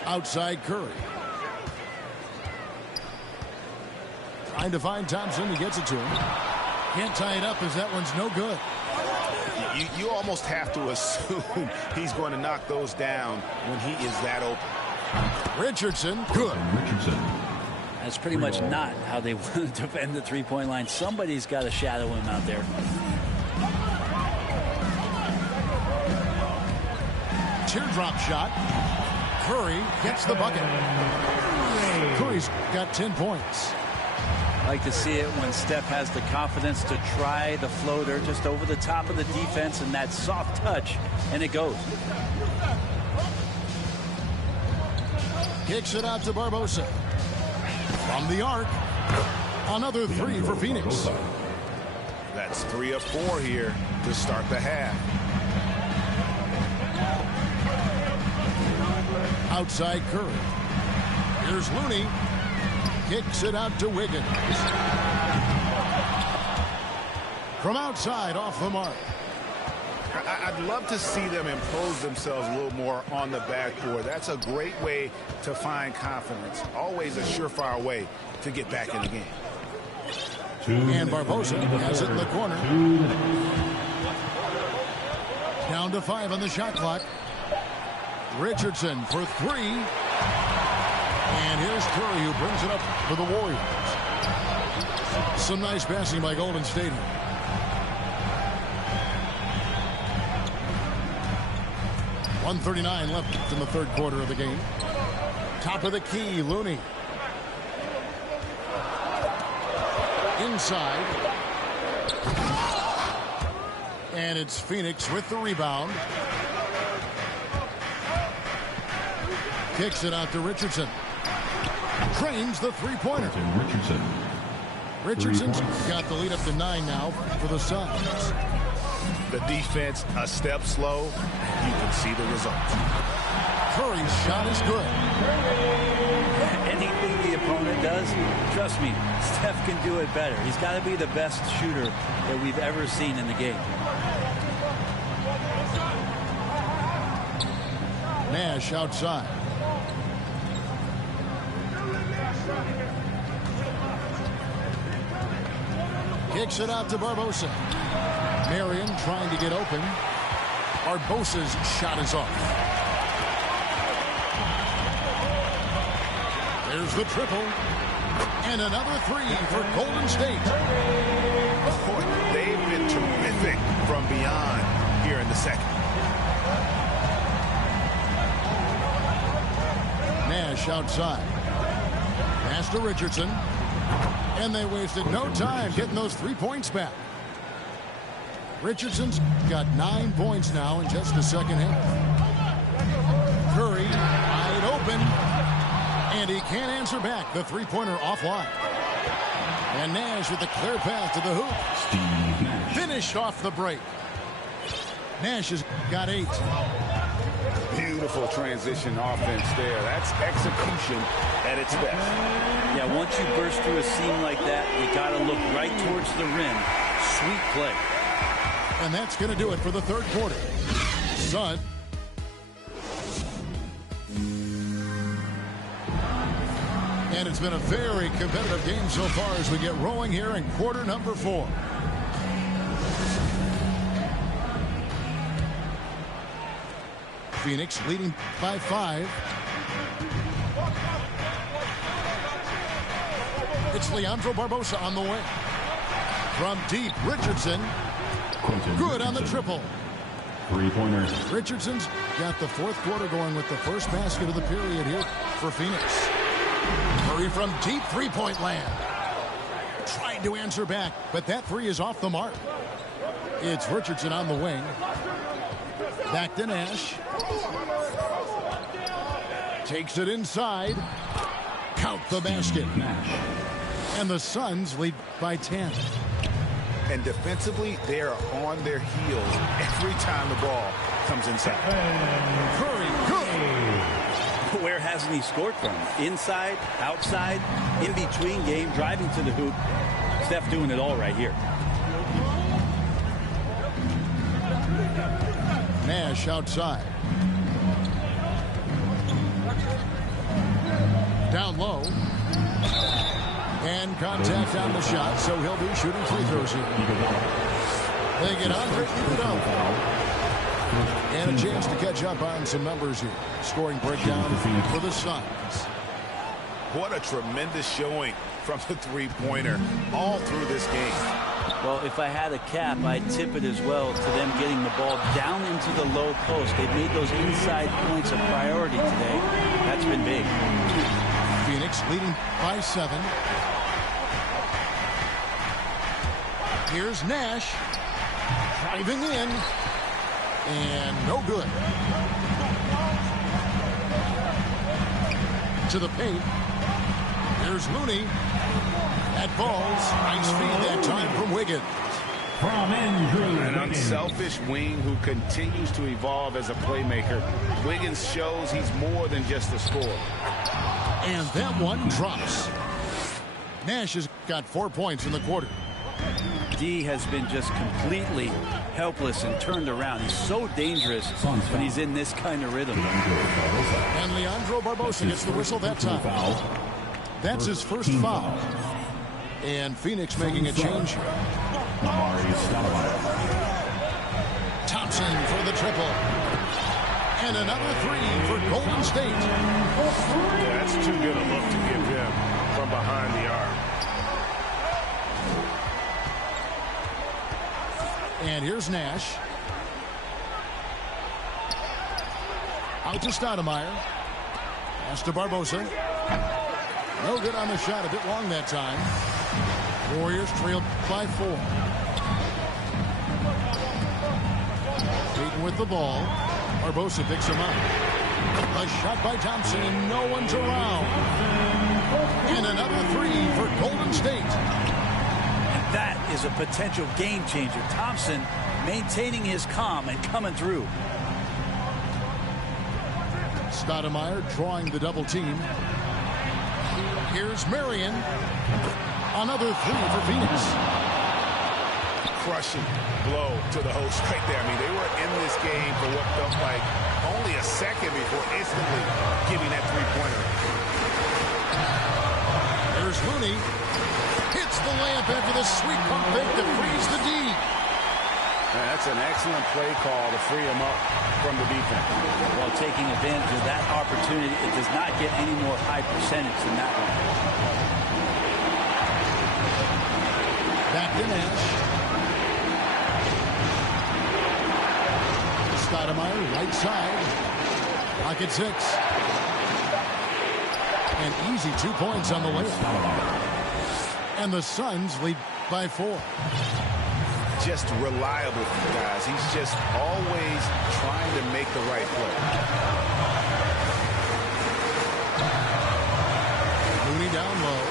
Outside Curry. Trying to find Thompson. He gets it to him. Can't tie it up as that one's no good. You almost have to assume he's going to knock those down when he is that open. Richardson, good. That's pretty much not how they want to defend the three-point line. Somebody's got to shadow him out there. Teardrop shot. Curry gets the bucket. Curry's got 10 points. I like to see it when Steph has the confidence to try the floater just over the top of the defense and that soft touch, and it goes. Kicks it out to Barbosa. From the arc, Another three for Phoenix. That's 3 of 4 here to start the half. Outside Curry. Here's Looney. Kicks it out to Wiggins. From outside, off the mark. I'd love to see them impose themselves a little more on the backboard. That's a great way to find confidence. Always a surefire way to get back in the game. And Barbosa has it in the corner. Down to 5 on the shot clock. Richardson for 3. And here's Curry who brings it up for the Warriors. Some nice passing by Golden State. 1:39 left in the third quarter of the game. Top of the key, Looney. Inside. And it's Phoenix with the rebound. Kicks it out to Richardson. Trains the three-pointer. Richardson's got the lead up to 9 now for the Suns. The defense a step slow. You can see the results. Curry's shot is good. Anything the opponent does, trust me, Steph can do it better. He's got to be the best shooter that we've ever seen in the game. Nash outside. Kicks it out to Barbosa. Marion trying to get open. Barbosa's shot is off. There's the triple. And another 3 for Golden State. They've been terrific from beyond here in the second. Nash outside. Pass to Richardson. And they wasted no time getting those 3 points back. Richardson's got 9 points now in just the second half. Curry wide open. And he can't answer back. The three-pointer offline. And Nash with the clear path to the hoop. Finished off the break. Nash has got 8. Beautiful transition offense there. That's execution at its best. Yeah, once you burst through a seam like that, you got to look right towards the rim. Sweet play. And that's going to do it for the third quarter. Sun. And it's been a very competitive game so far as we get rolling here in quarter number 4. Phoenix leading by 5. It's Leandro Barbosa on the wing. From deep, Richardson. Good on the triple. 3-pointers. Richardson's got the fourth quarter going with the first basket of the period here for Phoenix. Curry from deep three-point land. Tried to answer back, but that 3 is off the mark. It's Richardson on the wing. Back to Nash. Takes it inside. Count the basket. And the Suns lead by 10. And defensively, they are on their heels every time the ball comes inside. Curry, good. Where hasn't he scored from? Inside, outside, in between game, driving to the hoop. Steph doing it all right here. Nash outside. Down low. And contact on the shot, so he'll be shooting free throws here. They get Andre Iguodala. And a chance to catch up on some numbers here. Scoring breakdown for the Suns. What a tremendous showing from the three-pointer all through this game. Well, if I had a cap, I'd tip it as well to them getting the ball down into the low post. They've made those inside points a priority today. That's been big. Phoenix leading by 7. Here's Nash. Driving in. And no good. To the paint. Here's Looney. That ball's nice feed that time from Wiggins. An unselfish wing who continues to evolve as a playmaker. Wiggins shows he's more than just a scorer. And that one drops. Nash has got 4 points in the quarter. D has been just completely helpless and turned around. He's so dangerous when he's in this kind of rhythm. And Leandro Barbosa gets the whistle that time. That's his first foul. And Phoenix making a change here. Thompson for the triple. And another three for Golden State. Yeah, that's too good a look to give him from behind the arc. And here's Nash. Out to Stoudemire. Pass to Barbosa. No good on the shot. A bit long that time. Warriors trailed by 4. Payton with the ball. Barbosa picks him up. A shot by Thompson and no one's around. And another three for Golden State. And that is a potential game changer. Thompson maintaining his calm and coming through. Stoudemire drawing the double team. Here's Marion. Another three for Phoenix. Crushing blow to the host right there. I mean, they were in this game for what felt like only a second before instantly giving that three-pointer. There's Looney. Hits the layup after the sweet pump fake to freeze the D. That's an excellent play call to free him up from the defense. While taking advantage of that opportunity, it does not get any more high percentage than that one. Back to Nash. Stoudemire, right side. Pocket 6. And easy 2 points on the layup. And the Suns lead by 4. Just reliable, guys. He's just always trying to make the right play. Looney down low.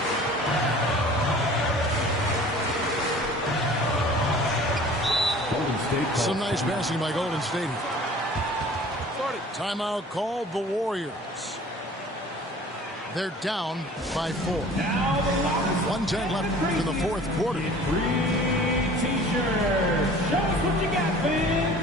Some nice passing by Golden State. Timeout called the Warriors. They're down by 4. 1:10 left in the fourth quarter. T-shirt. Show us what you got, Phoenix.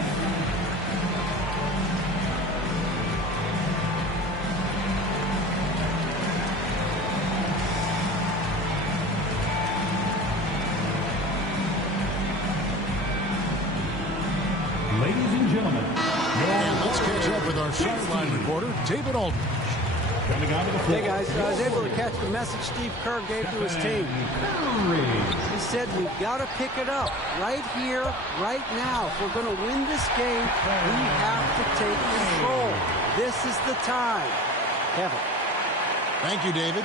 Ladies and gentlemen, and let's catch up with our sideline reporter, David Aldridge. Hey guys, I was able to catch the message Steve Kerr gave to his team. He said we've got to pick it up right here, right now. If we're going to win this game, we have to take control. This is the time. Kevin. Thank you, David.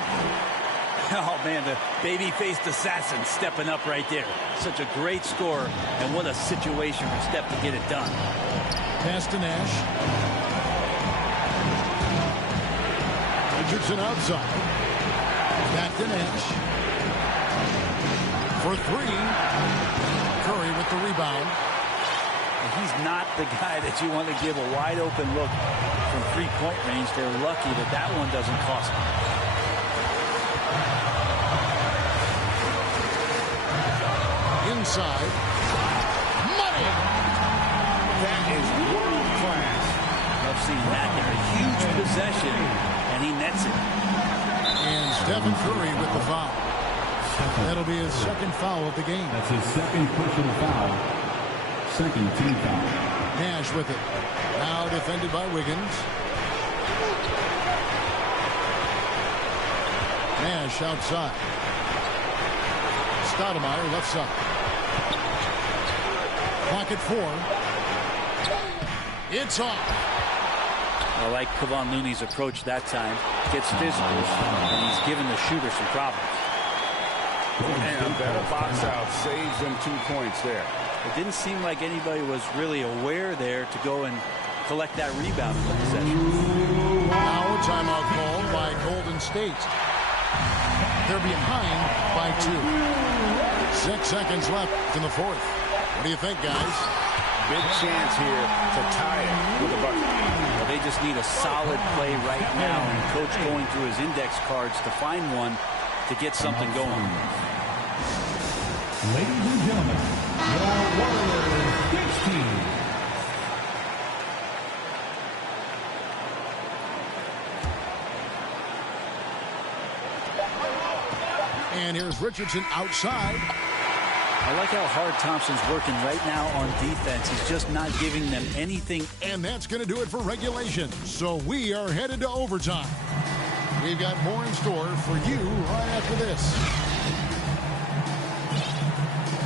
Oh man, the baby-faced assassin stepping up right there. Such a great scorer, and what a situation for Steph to get it done. Pass to Nash. Richardson outside. Back to Nash. For 3. Curry with the rebound. And he's not the guy that you want to give a wide open look from three-point range. They're lucky that that one doesn't cost them. Inside. Money! That is world class. I've seen that there. A huge possession, and he nets it. And Stephen Curry with the foul. That'll be his second foul of the game. That's his second personal foul. Second team foul. Nash with it. Now defended by Wiggins. Nash outside. Stoudemire left side. Pocket 4. It's off. I like Kevon Looney's approach that time. Gets physical, and he's given the shooter some problems. And a better box out saves them 2 points there. It didn't seem like anybody was really aware there to go and collect that rebound in the possession. Now a timeout called by Golden State. They're behind by 2. 6 seconds left in the fourth. What do you think, guys? Big chance here to tie it with a bucket. Well, they just need a solid play right now, and Coach going through his index cards to find one to get something going. Ladies and gentlemen, your Warriors Gates team. And here's Richardson outside. I like how hard Thompson's working right now on defense. He's just not giving them anything. And that's going to do it for regulation. So we are headed to overtime. We've got more in store for you right after this.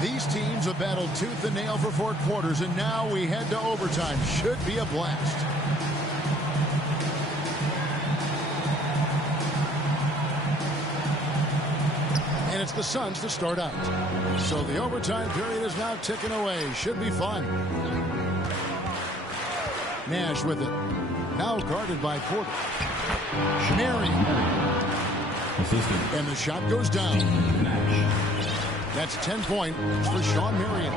These teams have battled tooth and nail for 4 quarters, and now we head to overtime. Should be a blast. And it's the Suns to start out. So the overtime period is now ticking away. Should be fun. Nash with it. Now guarded by Porter. Marion. And the shot goes down. That's 10 points for Sean Marion.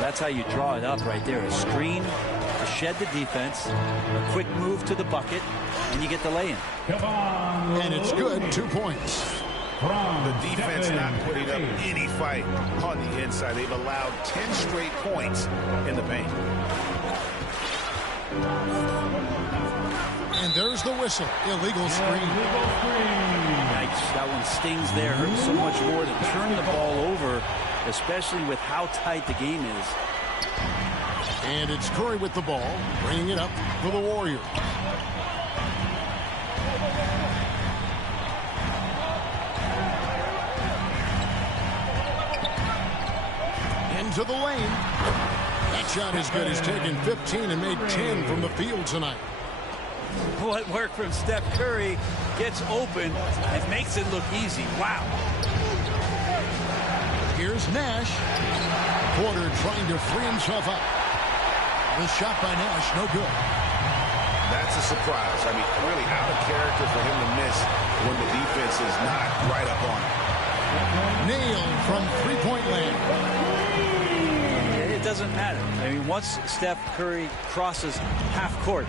That's how you draw it up right there. A screen to shed the defense, a quick move to the bucket, and you get the lay-in. And it's good. 2 points. The defense not putting up any fight on the inside. They've allowed 10 straight points in the paint. And there's the whistle. Illegal screen. Yikes, that one stings there. Hurts so much more to turn the ball over, especially with how tight the game is. And it's Curry with the ball, bringing it up for the Warriors. To the lane. That shot is good. He's taken 15 and made 10 from the field tonight. What work from Steph Curry, gets open and makes it look easy. Wow. Here's Nash. Porter trying to free himself up. The shot by Nash, no good. That's a surprise. I mean, really out of character for him to miss when the defense is not right up on him. Nailed from three-point land. It doesn't matter. I mean, once Steph Curry crosses half court,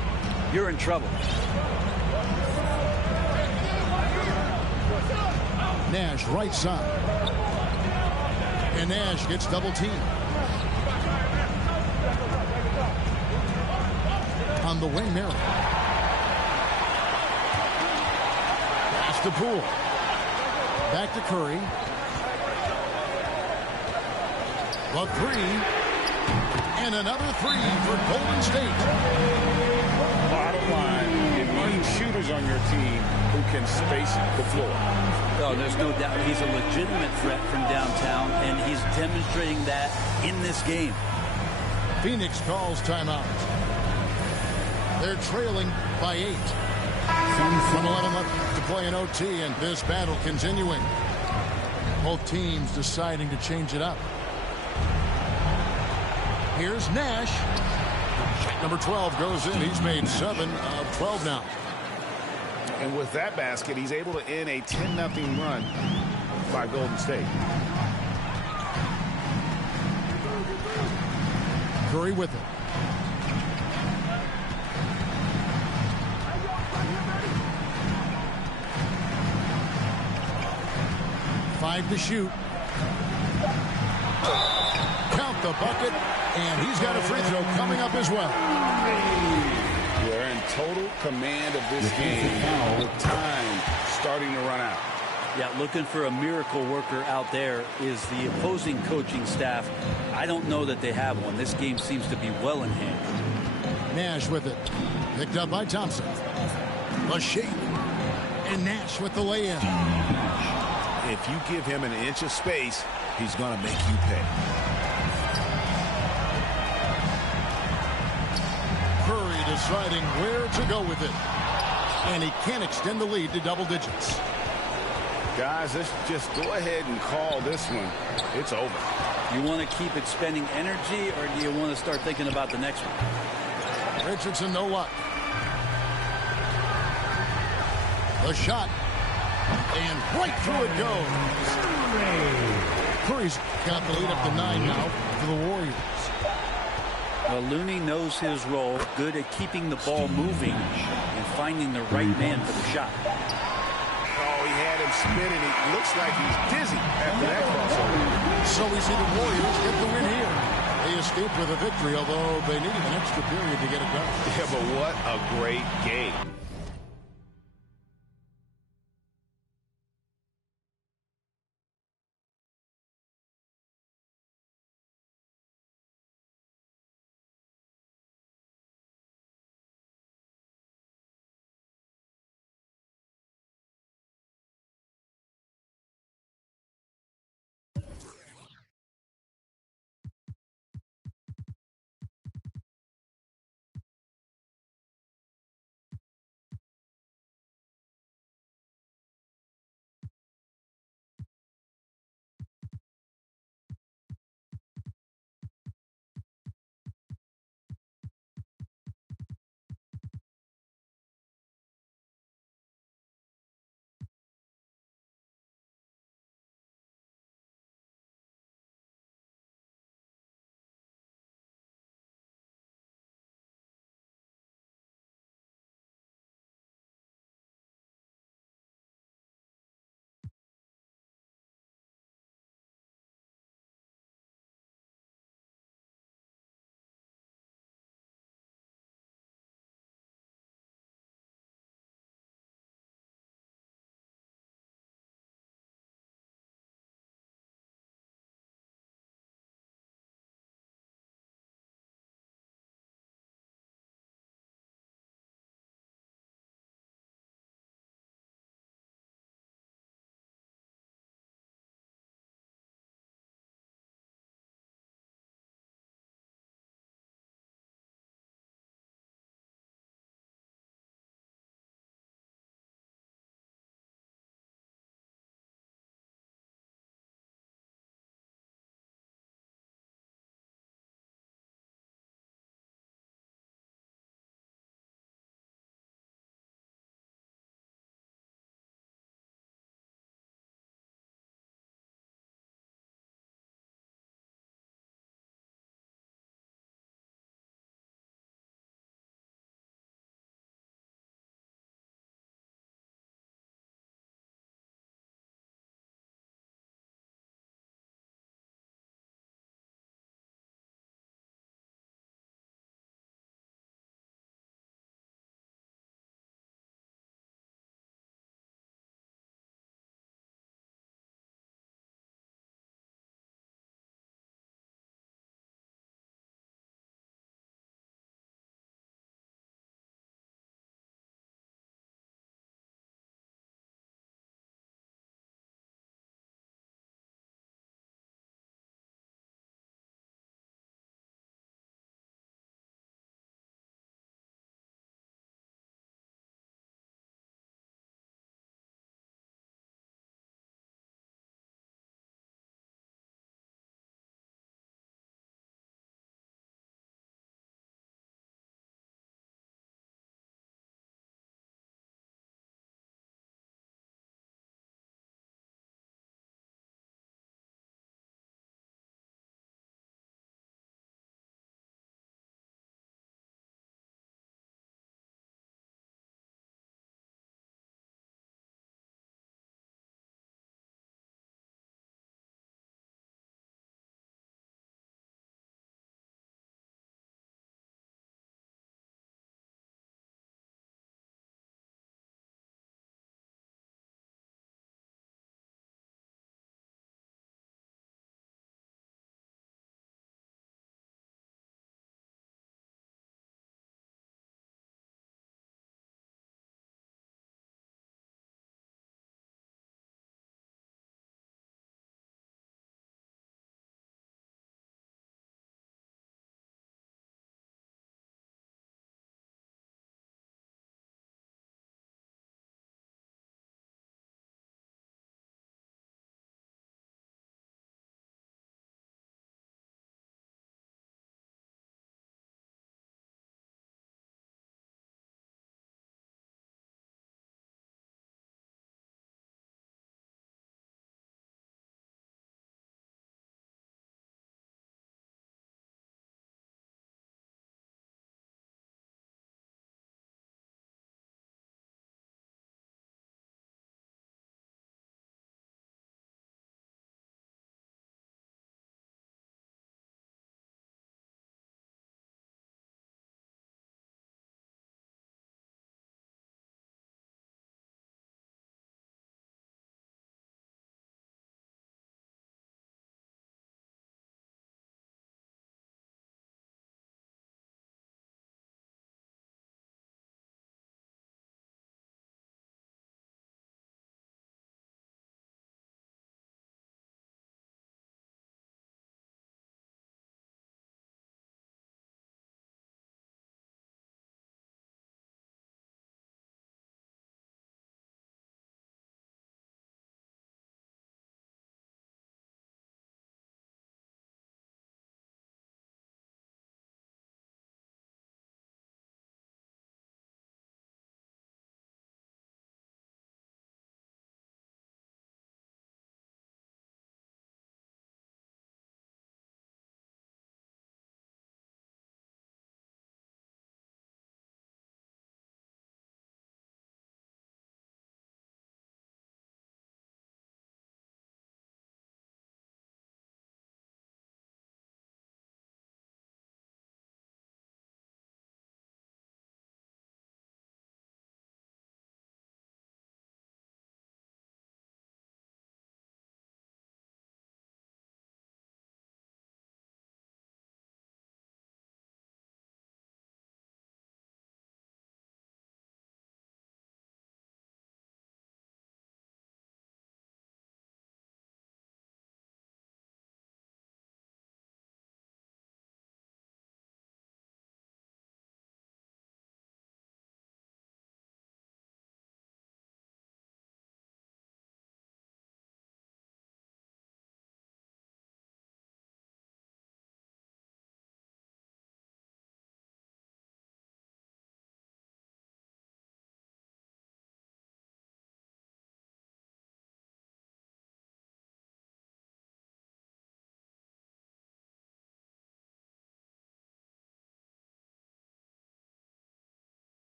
you're in trouble. Nash right side. And Nash gets double teamed. On the wing, Merrill. Pass to Poole. Back to Curry. The three. And another three for Golden State. Bottom line, you need shooters on your team who can space the floor. Oh, there's no doubt he's a legitimate threat from downtown, and he's demonstrating that in this game. Phoenix calls timeout. They're trailing by 8. 1:11 left to play in OT, and this battle continuing. Both teams deciding to change it up. Here's Nash. Shot number 12 goes in. He's made 7 of 12 now. And with that basket, he's able to end a 10-0 run by Golden State. Curry with it. Five to shoot. Count the bucket, and he's got a free throw coming up as well. They're in total command of this game with time starting to run out. Yeah, looking for a miracle worker out there is the opposing coaching staff. I don't know that they have one. This game seems to be well in hand. Nash with it. Picked up by Thompson. The shake. And Nash with the lay-in. If you give him an inch of space, he's going to make you pay. Curry deciding where to go with it. And he can't extend the lead to double digits. Guys, let's just go ahead and call this one. It's over. You want to keep expending energy, or do you want to start thinking about the next one? Richardson, no luck. The shot And right through it goes. Curry's got the lead up to 9 now for the Warriors. Well, Looney knows his role, good at keeping the ball moving and finding the right man for the shot. Oh, he had him spinning. It looks like he's dizzy after that crossover. So we see the Warriors get the win here. They escaped with a victory, although they needed an extra period to get it done. Yeah, but what a great game.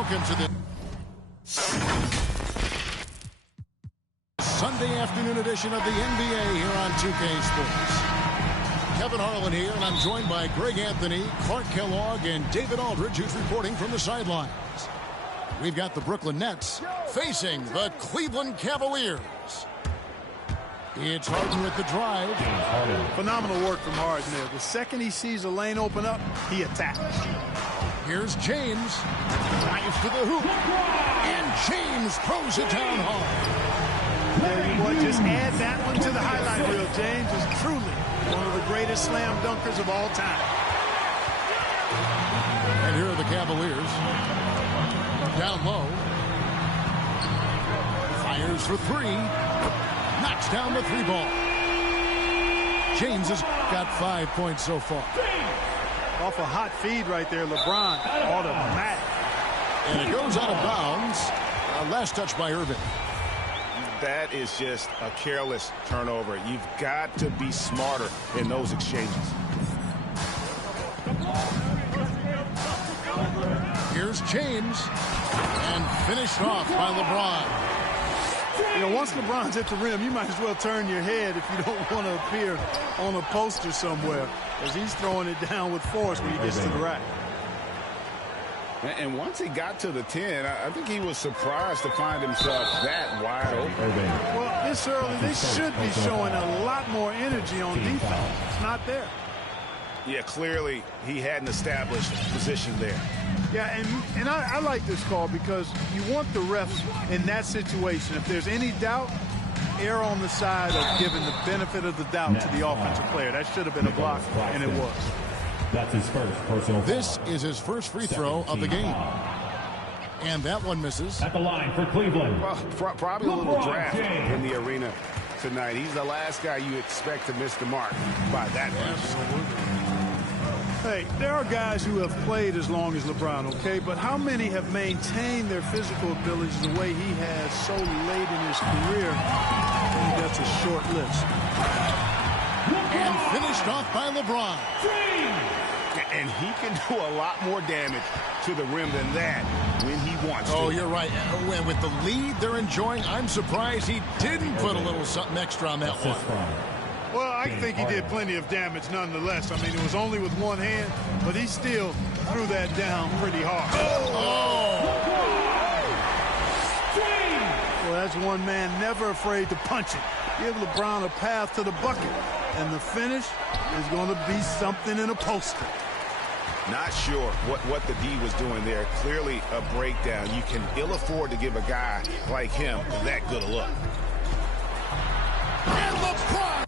Welcome to the Sunday afternoon edition of the NBA here on 2K Sports. Kevin Harlan here, and I'm joined by Greg Anthony, Clark Kellogg, and David Aldridge, who's reporting from the sidelines. We've got the Brooklyn Nets facing the Cleveland Cavaliers. It's Harden with the drive. Phenomenal work from Harden there. The second he sees a lane open up, he attacks. Here's James. Drives to the hoop. And James throws it down hard. There you go. Just add that one to the highlight reel. James is truly one of the greatest slam dunkers of all time. And here are the Cavaliers. Down low. Fires for three. Knocks down the three ball. James has got 5 points so far. Off a hot feed right there, LeBron. Automatic. And it goes out of bounds. Last touch by Irving. That is just a careless turnover. You've got to be smarter in those exchanges. Here's James. And finished off by LeBron. You know, once LeBron's at the rim, you might as well turn your head if you don't want to appear on a poster somewhere, as he's throwing it down with force when he gets to the rack. And once he got to the 10, I think he was surprised to find himself that wide open. Well, this early, they should be showing a lot more energy on defense. It's not there. Yeah, clearly he hadn't established position there. Yeah, and I like this call because you want the refs in that situation. If there's any doubt, err on the side of giving the benefit of the doubt to the offensive player. That should have been a block, and it was. That's his first personal foul. This is his first free throw of the game. And that one misses. At the line for Cleveland. Well, probably a little draft in the arena tonight. He's the last guy you expect to miss the mark by that much. Hey, there are guys who have played as long as LeBron, okay? But how many have maintained their physical abilities the way he has so late in his career? I think that's a short list. And finished off by LeBron. And he can do a lot more damage to the rim than that when he wants to. Oh, you're right. When with the lead they're enjoying, I'm surprised he didn't put a little something extra on that one. Well, I think he did plenty of damage nonetheless. I mean, it was only with one hand, but he still threw that down pretty hard. Well, that's one man never afraid to punch it. Give LeBron a path to the bucket, and the finish is going to be something in a poster. Not sure what the D was doing there. Clearly a breakdown. You can ill afford to give a guy like him that good a look. And LeBron!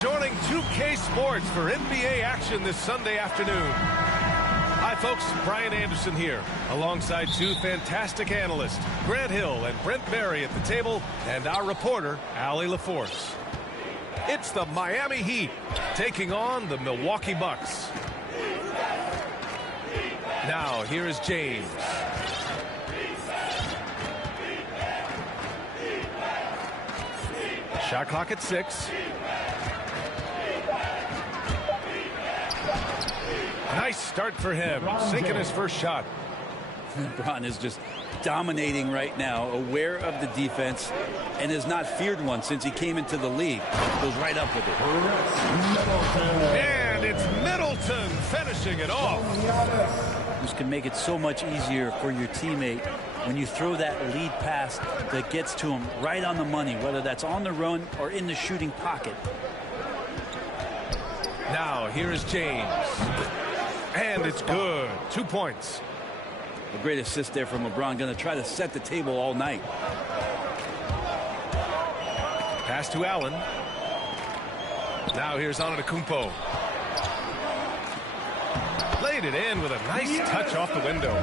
Joining 2K Sports for NBA action this Sunday afternoon. Hi, folks. Brian Anderson here, alongside two fantastic analysts, Grant Hill and Brent Barry at the table, and our reporter, Allie LaForce. It's the Miami Heat taking on the Milwaukee Bucks. Now, here is James. Shot clock at 6. Nice start for him, sinking his first shot. LeBron is just dominating right now, aware of the defense, and has not feared one since he came into the league. Goes right up with it. And it's Middleton finishing it off. This can make it so much easier for your teammate when you throw that lead pass that gets to him right on the money, whether that's on the run or in the shooting pocket. Now, here is James. And it's good. 2 points. A great assist there from LeBron. Going to try to set the table all night. Pass to Allen. Now here's Antetokounmpo. Laid it in with a nice touch off the window.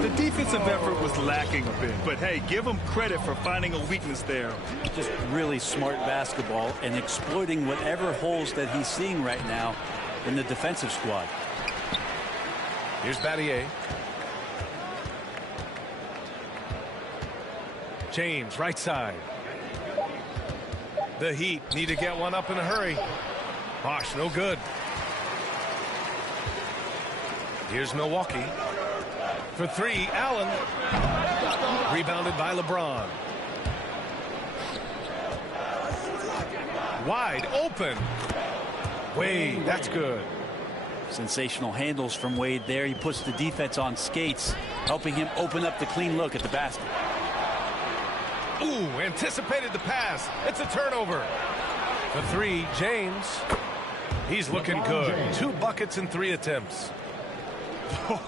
The defensive effort was lacking a bit, but hey, give him credit for finding a weakness there. Just really smart basketball and exploiting whatever holes that he's seeing right now in the defensive squad. Here's Battier. James, right side. The Heat need to get one up in a hurry. Bosh, no good. Here's Milwaukee. For 3, Allen. Rebounded by LeBron. Wide open. Wade, that's good. Sensational handles from Wade there. He puts the defense on skates, helping him open up the clean look at the basket. Ooh, anticipated the pass. It's a turnover. For 3, James. He's looking good. 2 buckets in 3 attempts.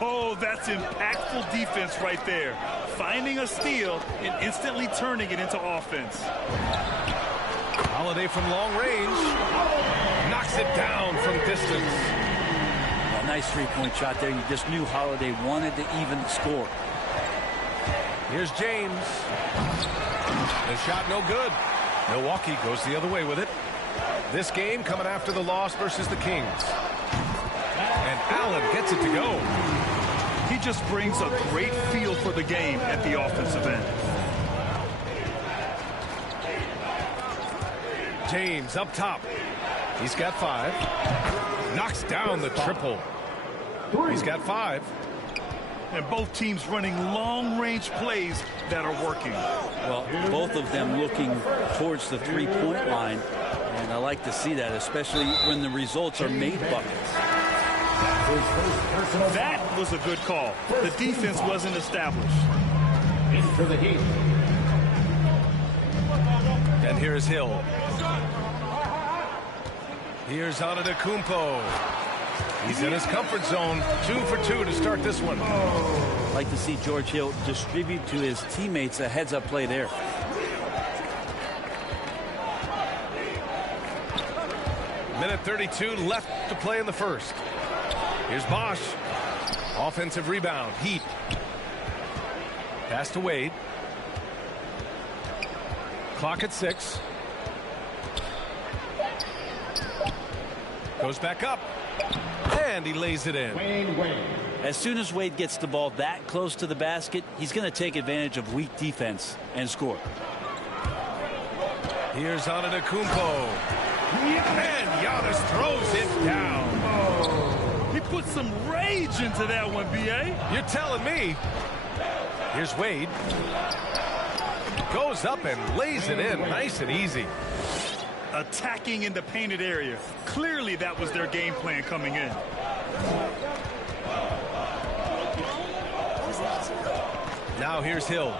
Oh, that's impactful defense right there. Finding a steal and instantly turning it into offense. Holiday from long range. Knocks it down from distance. A nice three-point shot there. You just knew Holiday wanted to even the score. Here's James. The shot no good. Milwaukee goes the other way with it. This game coming after the loss versus the Kings. And Allen gets it to go. He just brings a great feel for the game at the offensive end. James up top. He's got 5. Knocks down the triple. He's got 5. And both teams running long-range plays that are working. Well, both of them looking towards the three-point line. And I like to see that, especially when the results are made buckets. That was a good call. The defense wasn't established. In for the Heat. And here's Hill. Here's Antetokounmpo. He's in his comfort zone. 2 for 2 to start this one. I'd like to see George Hill distribute to his teammates a heads-up play there. Minute 32 left to play in the first. Here's Bosh. Offensive rebound. Heat. Pass to Wade. Clock at 6. Goes back up. And he lays it in. As soon as Wade gets the ball that close to the basket, he's going to take advantage of weak defense and score. Here's Antetokounmpo. And Giannis throws it down. He put some rage into that one, B.A. You're telling me. Here's Wade. Goes up and lays it in nice and easy. Attacking in the painted area. Clearly that was their game plan coming in. Now here's Hill.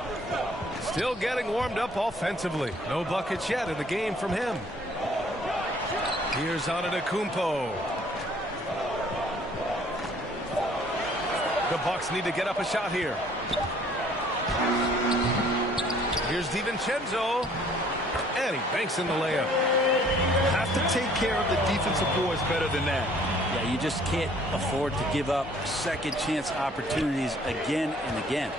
Still getting warmed up offensively. No buckets yet in the game from him. Here's Antetokounmpo. Bucks need to get up a shot here. Here's DiVincenzo. And he banks in the layup. Have to take care of the defensive boards better than that. Yeah, you just can't afford to give up second chance opportunities again and again.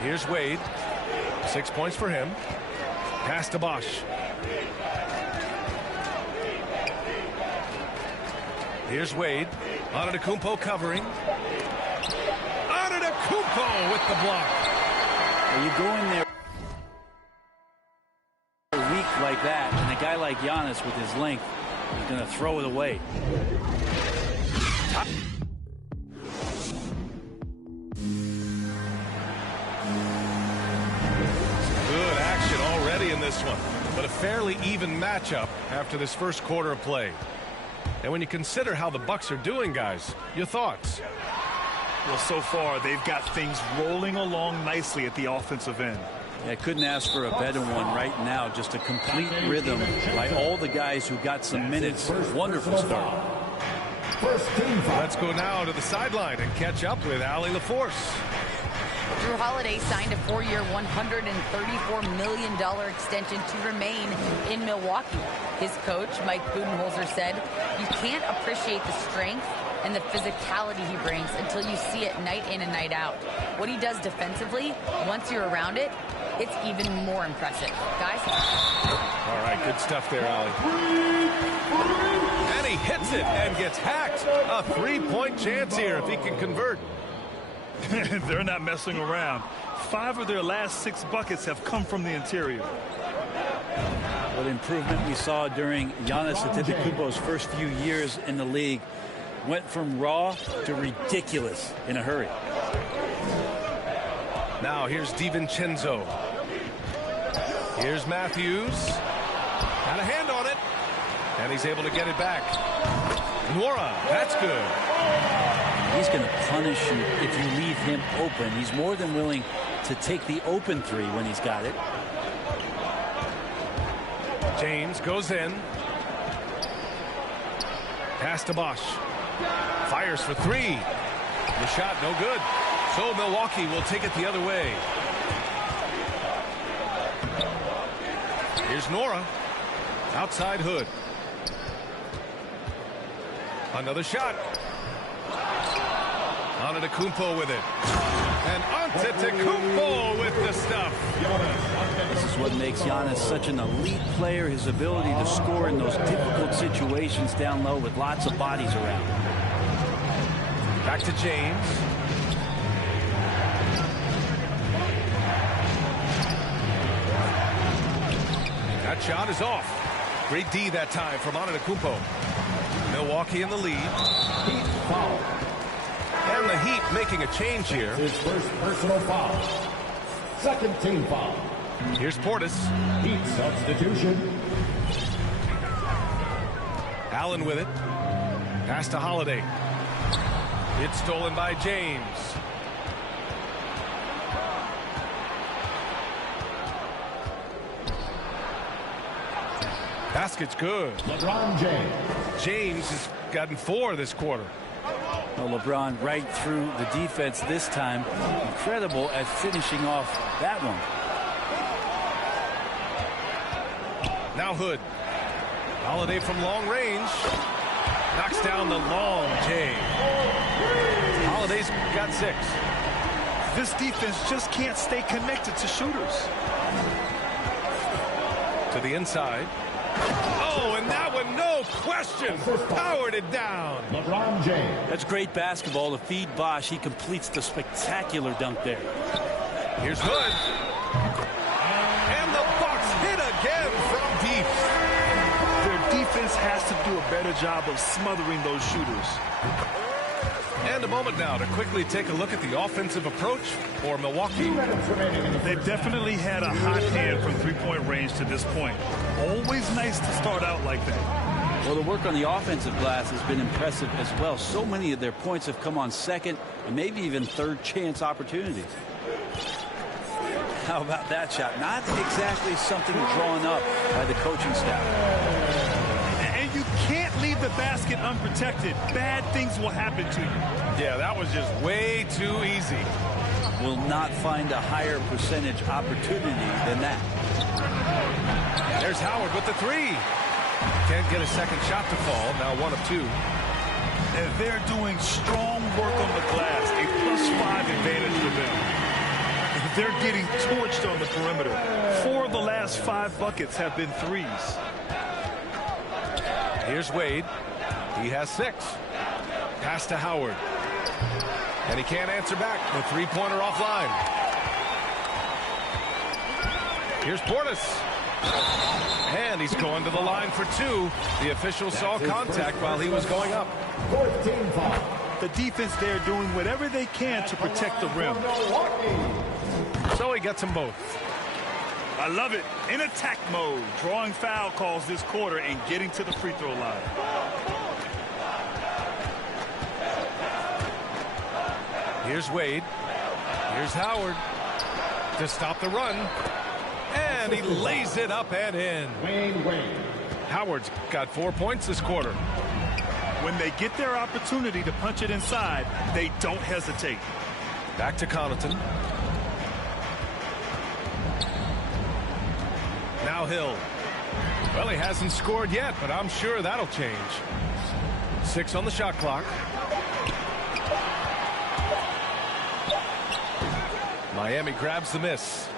Here's Wade. 6 points for him. Pass to Bosch. Here's Wade. Antetokounmpo covering. Antetokounmpo with the block. You go in there weak like that, and a guy like Giannis with his length is going to throw it away. Good action already in this one, but a fairly even matchup after this first quarter of play. And when you consider how the Bucks are doing, guys, your thoughts? Well, so far, they've got things rolling along nicely at the offensive end. Yeah, I couldn't ask for a better one right now. Just a complete rhythm by all the guys who got some minutes. Wonderful start. Let's go now to the sideline and catch up with Allie LaForce. Drew Holiday signed a 4-year, $134 million extension to remain in Milwaukee. His coach, Mike Budenholzer, said, "You can't appreciate the strength and the physicality he brings until you see it night in and night out. What he does defensively, once you're around it, it's even more impressive." Guys? All right, good stuff there, Allie. And he hits it and gets hacked. A three-point chance here if he can convert. They're not messing around. 5 of their last 6 buckets have come from the interior. What improvement we saw during Giannis Antetokounmpo's first few years in the league. Went from raw to ridiculous in a hurry. Now here's DiVincenzo. Here's Matthews. Got a hand on it. And he's able to get it back. Nora, that's good. He's going to punish you if you leave him open. He's more than willing to take the open three when he's got it. James goes in. Pass to Bosch. Fires for 3. The shot no good. So Milwaukee will take it the other way. Here's Nora. Outside Hood. Another shot. Antetokounmpo with it. And Antetokounmpo with the stuff. This is what makes Giannis such an elite player, his ability to score in those difficult situations down low with lots of bodies around. Back to James. That shot is off. Great D that time from Antetokounmpo. Milwaukee in the lead. Heat foul. And the Heat making a change here. His first personal foul. Second team foul. Here's Portis. Heat substitution. Allen with it. Pass to Holiday. It's stolen by James. Basket's good. LeBron James. James has gotten 4 this quarter. Well, LeBron right through the defense this time. Incredible at finishing off that one. Now Hood. Holiday from long range. Knocks down the long J. Holiday's got 6. This defense just can't stay connected to shooters. To the inside. Oh, and that one, no question, powered it down. LeBron James. That's great basketball to feed Bosch. He completes the spectacular dunk there. Here's Hood. And the Bucks hit again from deep. Their defense has to do a better job of smothering those shooters. And a moment now to quickly take a look at the offensive approach for Milwaukee. They've definitely had a hot hand from three-point range to this point. Always nice to start out like that. Well, the work on the offensive glass has been impressive as well. So many of their points have come on second and maybe even third chance opportunities. How about that shot? Not exactly something drawn up by the coaching staff. And you can't leave the the basket unprotected, bad things will happen to you. Yeah, that was just way too easy. Will not find a higher percentage opportunity than that. There's Howard with the three. Can't get a second shot to fall. Now 1 of 2. And they're doing strong work on the glass, a +5 advantage for them. They're getting torched on the perimeter. 4 of the last 5 buckets have been threes. Here's Wade. He has 6. Pass to Howard. And he can't answer back. The three-pointer offline. Here's Portis. And he's going to the line for 2. The official saw contact while he was going up. The defense there doing whatever they can to protect the rim. So he gets them both. I love it. In attack mode, drawing foul calls this quarter and getting to the free throw line. Here's Wade. Here's Howard to stop the run. And he lays it up and in. Howard's got 4 points this quarter. When they get their opportunity to punch it inside, they don't hesitate. Back to Connaughton. Now Hill. Well, he hasn't scored yet, but I'm sure that'll change. 6 on the shot clock. Miami grabs the miss.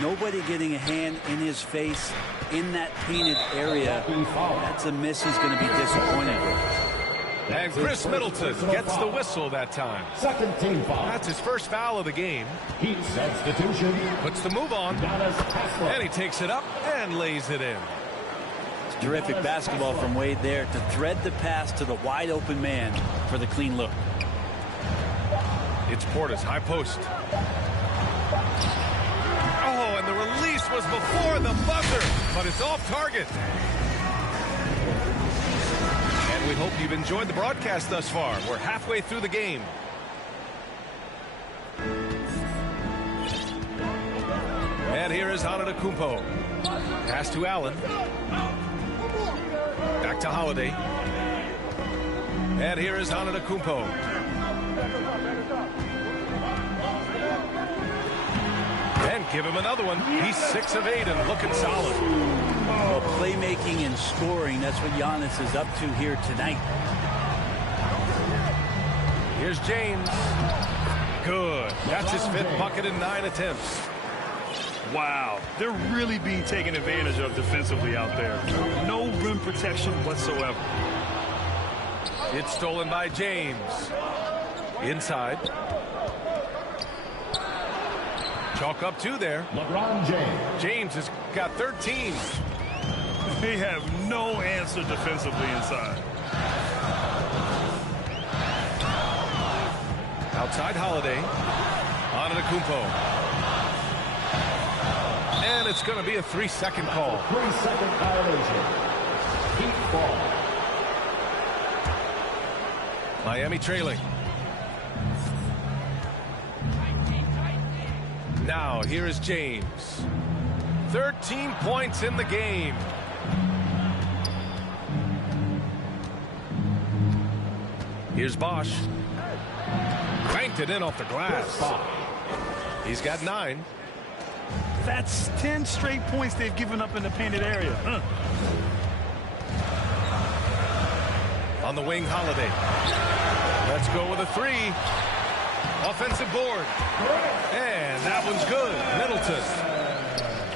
Nobody getting a hand in his face in that painted area. That's a miss he's going to be disappointed with. And Chris Middleton gets the whistle that time. Second team foul. That's his first foul of the game. Heat substitution. Puts the move on. And he takes it up and lays it in. It's terrific basketball from Wade there to thread the pass to the wide open man for the clean look. It's Portis, high post. Oh, and the release was before the buzzer, but it's off target. And we hope you've enjoyed the broadcast thus far. We're halfway through the game. And here is Antetokounmpo. Pass to Allen. Back to Holiday. And here is Antetokounmpo. And give him another one. He's 6 of 8 and looking solid. Well, playmaking and scoring, that's what Giannis is up to here tonight. Here's James. Good. That's his 5th bucket in 9 attempts. Wow, they're really being taken advantage of defensively out there. No rim protection whatsoever. It's stolen by James. Inside. Chalk up 2 there. LeBron James. James has got 13. They have no answer defensively inside. Outside Holiday. Antetokounmpo. And it's going to be a 3-second call. 3-second violation. Heat ball. Miami trailing. Now, here is James. 13 points in the game. Here's Bosch. Cranked it in off the glass. He's got 9. That's 10 straight points they've given up in the painted area. On the wing, Holiday. Let's go with a 3. Offensive board. And that one's good. Middleton.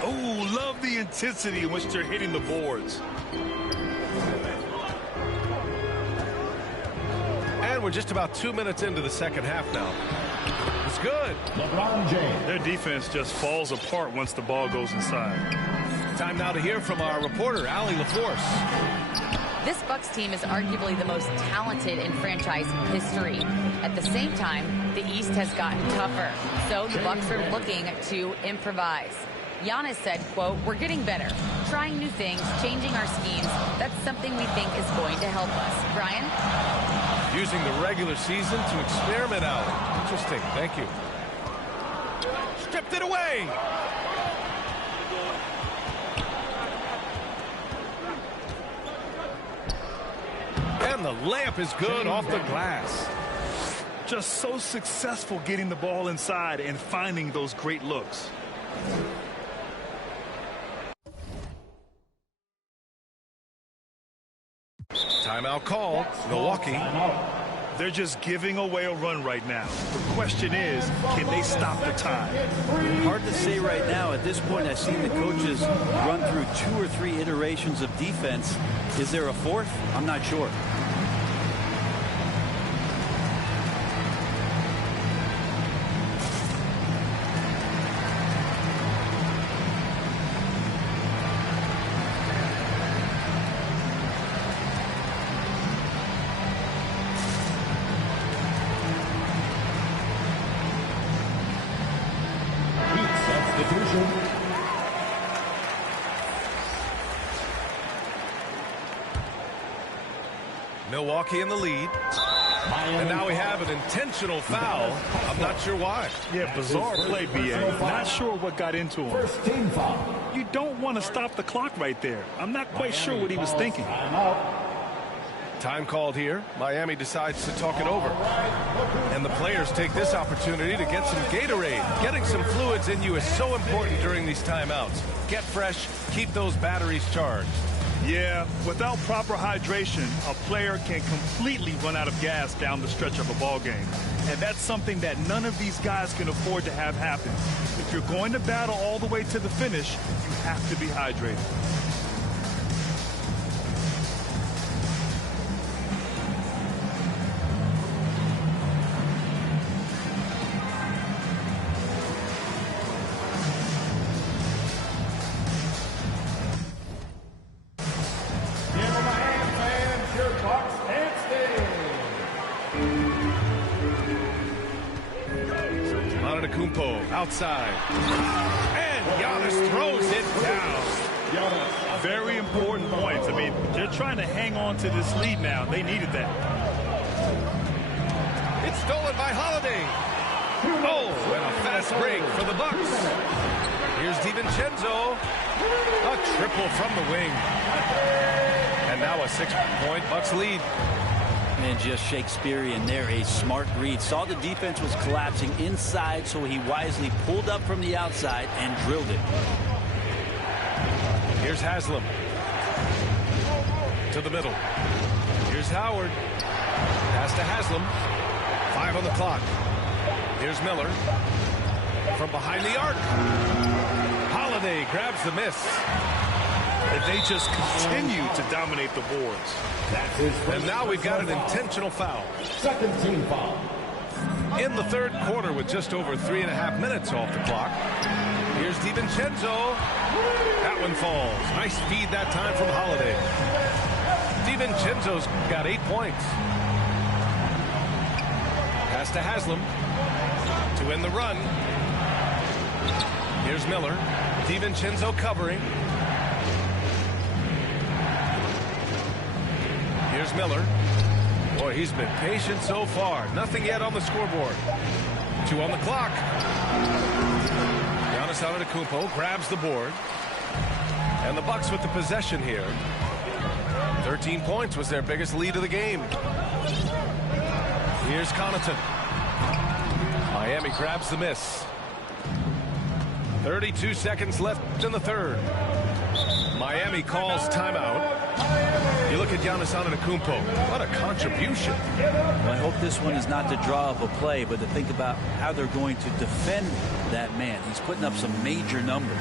Oh, love the intensity in which they're hitting the boards. And we're just about 2 minutes into the second half now. It's good. LeBron James. Their defense just falls apart once the ball goes inside. Time now to hear from our reporter, Allie LaForce. This Bucks team is arguably the most talented in franchise history. At the same time, the East has gotten tougher, so the Bucks are looking to improvise. Giannis said, quote, "We're getting better, trying new things, changing our schemes. That's something we think is going to help us." Brian? Using the regular season to experiment out. Interesting. Thank you. Stripped it away. And the layup is good off the glass. Just so successful getting the ball inside and finding those great looks. Timeout called. Milwaukee. They're just giving away a run right now. The question is, can they stop the time? Hard to say right now. At this point, I've seen the coaches run through 2 or 3 iterations of defense. Is there a fourth? I'm not sure. Milwaukee in the lead. And now we have an intentional foul. I'm not sure why. Yeah, bizarre play, B.A. Not sure what got into him. First team foul. You don't want to stop the clock right there. I'm not quite sure what he was thinking. Time called here. Miami decides to talk it over. And the players take this opportunity to get some Gatorade. Getting some fluids in you is so important during these timeouts. Get fresh, keep those batteries charged. Yeah, without proper hydration, a player can completely run out of gas down the stretch of a ball game. And that's something that none of these guys can afford to have happen. If you're going to battle all the way to the finish, you have to be hydrated. Outside. And Giannis throws it down. Very important points. I mean, they're trying to hang on to this lead now. They needed that. It's stolen by Holiday. Oh, and a fast break for the Bucks. Here's DiVincenzo. A triple from the wing. And now a 6-point Bucks lead. And just Shakespearean there, a smart read. Saw the defense was collapsing inside, so he wisely pulled up from the outside and drilled it. Here's Haslam. To the middle. Here's Howard. Pass to Haslam. 5 on the clock. Here's Miller. From behind the arc. Holiday grabs the miss. And they just continue to dominate the boards. And now we've got an intentional foul. Second team foul. In the third quarter with just over 3.5 minutes off the clock. Here's DiVincenzo. That one falls. Nice feed that time from Holiday. DiVincenzo's got 8 points. Pass to Haslam to end the run. Here's Miller. DiVincenzo covering. Here's Miller. Boy, he's been patient so far. Nothing yet on the scoreboard. 2 on the clock. Giannis Antetokounmpo grabs the board. And the Bucks with the possession here. 13 points was their biggest lead of the game. Here's Connaughton. Miami grabs the miss. 32 seconds left in the third. Miami calls timeout. You look at Giannis Antetokounmpo. What a contribution. Well, I hope this one is not the draw of a play, but to think about how they're going to defend that man. He's putting up some major numbers.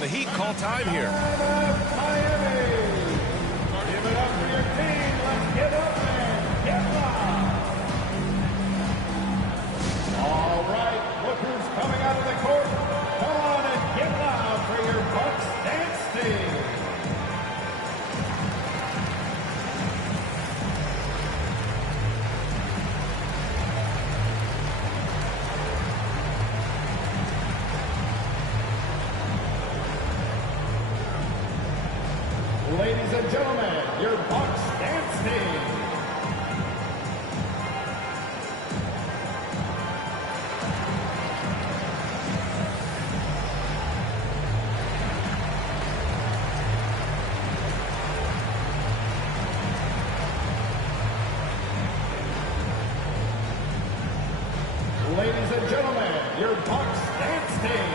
And the Heat call time here. Miami. Give it up for your team. Let's get up and get loud. All right, look who's coming out of the court. Come on and get loud for your Bucks dance team. Ladies and gentlemen, your Bucks dance team. Ladies and gentlemen, your Bucks dance team.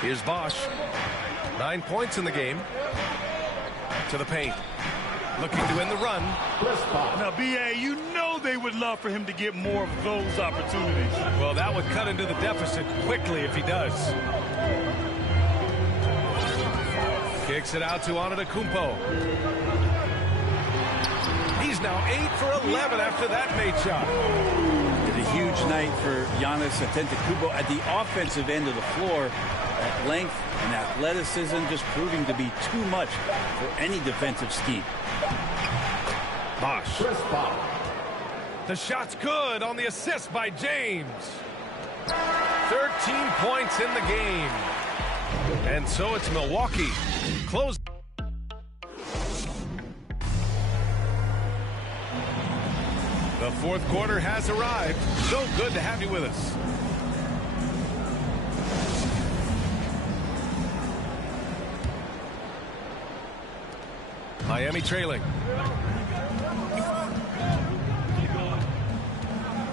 Here's Bosch. 9 points in the game. To the paint. Looking to win the run. Now, B.A., you know they would love for him to get more of those opportunities. Well, that would cut into the deficit quickly if he does. Kicks it out to Antetokounmpo. He's now 8 for 11 after that made shot. A huge night for Giannis Antetokounmpo at the offensive end of the floor. That length and athleticism just proving to be too much for any defensive scheme. Bosch. The shot's good on the assist by James. 13 points in the game. And so it's Milwaukee. Close. The fourth quarter has arrived. So good to have you with us. Miami trailing.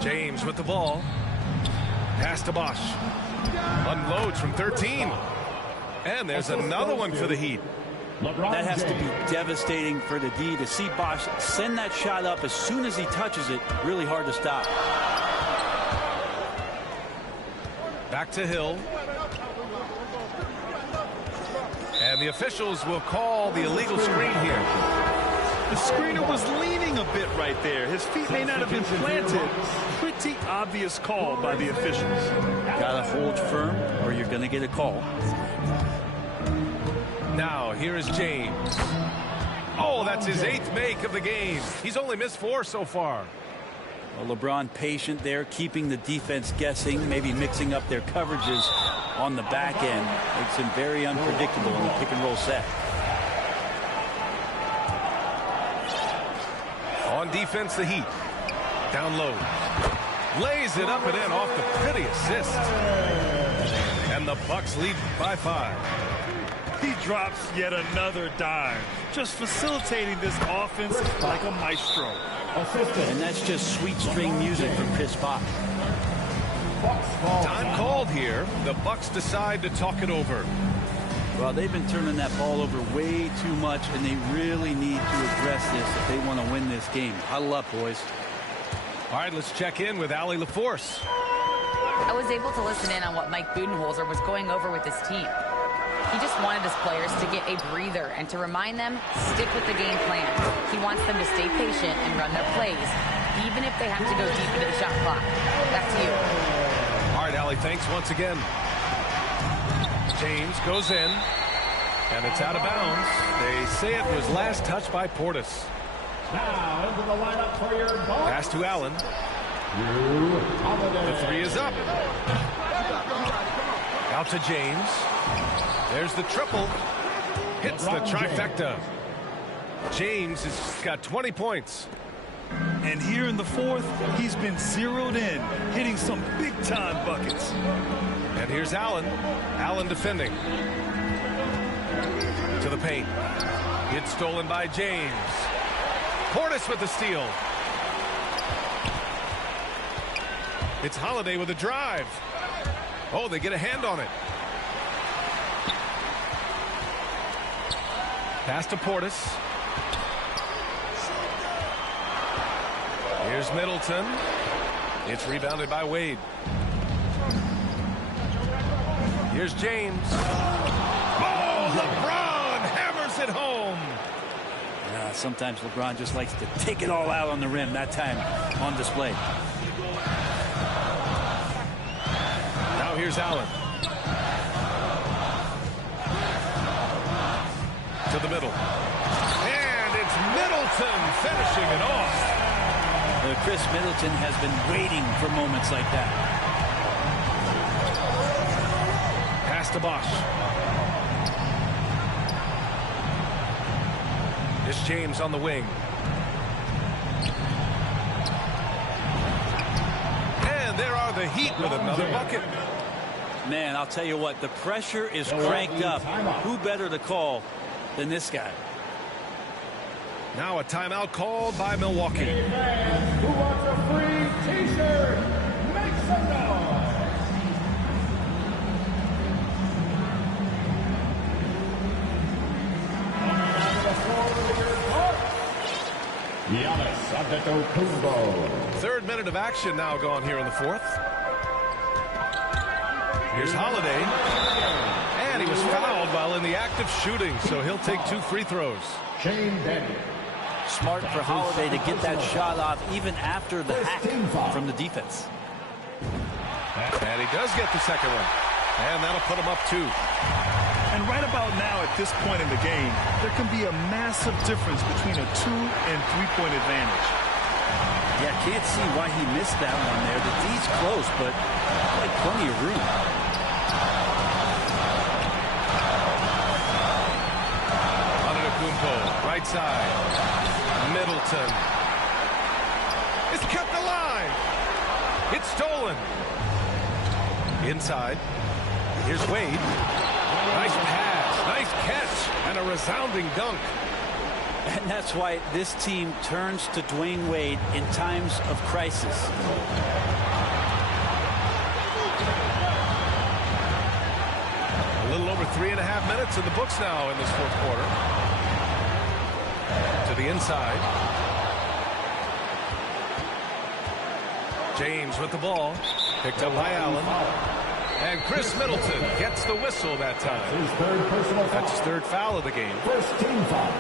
James with the ball. Pass to Bosch. Unloads from 13. And there's another one for the Heat. That has to be devastating for the D to see Bosch send that shot up as soon as he touches it. Really hard to stop. Back to Hill. And the officials will call the illegal screen here. The screener was leaning a bit right there. His feet may not have been planted. Pretty obvious call by the officials. Gotta hold firm or you're gonna get a call. Now here is James. Oh, that's his 8th make of the game. He's only missed 4 so far. Well, LeBron patient there, keeping the defense guessing, maybe mixing up their coverages on the back end. Makes him very unpredictable in the pick and roll set. On defense, the Heat. Down low. Lays it up and in off the pretty assist. And the Bucks lead by 5. He drops yet another dime, just facilitating this offense like a maestro. And that's just sweet string music from Chris Bosh. Time called here. The Bucks decide to talk it over. Well, they've been turning that ball over way too much, and they really need to address this if they want to win this game. Huddle up, boys. All right, let's check in with Allie LaForce. I was able to listen in on what Mike Budenholzer was going over with his team. He just wanted his players to get a breather and to remind them, stick with the game plan. He wants them to stay patient and run their plays, even if they have to go deep into the shot clock. Back to you. All right, Allie, thanks once again. James goes in, and it's out of bounds. They say it was last touched by Portis. Now into the lineup for your Bucks. Pass to Allen. The 3 is up. Out to James. There's the triple. Hits the trifecta. James has got 20 points. And here in the fourth, he's been zeroed in, hitting some big-time buckets. And here's Allen. Allen defending. To the paint. It's stolen by James. Portis with the steal. It's Holiday with a drive. Oh, they get a hand on it. Pass to Portis. Here's Middleton. It's rebounded by Wade. Here's James. Oh, LeBron hammers it home. Sometimes LeBron just likes to take it all out on the rim. That time on display. Now here's Allen. To the middle. And it's Middleton finishing it off. Chris Middleton has been waiting for moments like that. Pass to Bosch. It's James on the wing. And there are the Heat with another bucket. Man, I'll tell you what, the pressure is cranked up. Who better to call than this guy? Now a timeout called by Milwaukee. Hey fans, who wants a free t-shirt? Make some noise. Giannis Antetokounmpo. Third minute of action now gone here in the fourth. Here's Holiday. And he was fouled while in the act of shooting, so he'll take 2 free throws. Shane Daniel. Smart for Holiday to get that shot off even after the hack from the defense. And he does get the second one. And that'll put him up 2. And right about now, at this point in the game, there can be a massive difference between a 2- and 3-point advantage. Yeah, can't see why he missed that one there. The D's close, but like plenty of room. Antetokounmpo, right side. Middleton. It's kept alive. It's stolen. Inside. Here's Wade. Nice pass, nice catch, and a resounding dunk. And that's why this team turns to Dwayne Wade in times of crisis. A little over 3.5 minutes in the books now in this fourth quarter. To the inside. James with the ball. Picked up by Allen. And Chris Middleton gets the whistle that time. That's his third foul of the game. First team foul.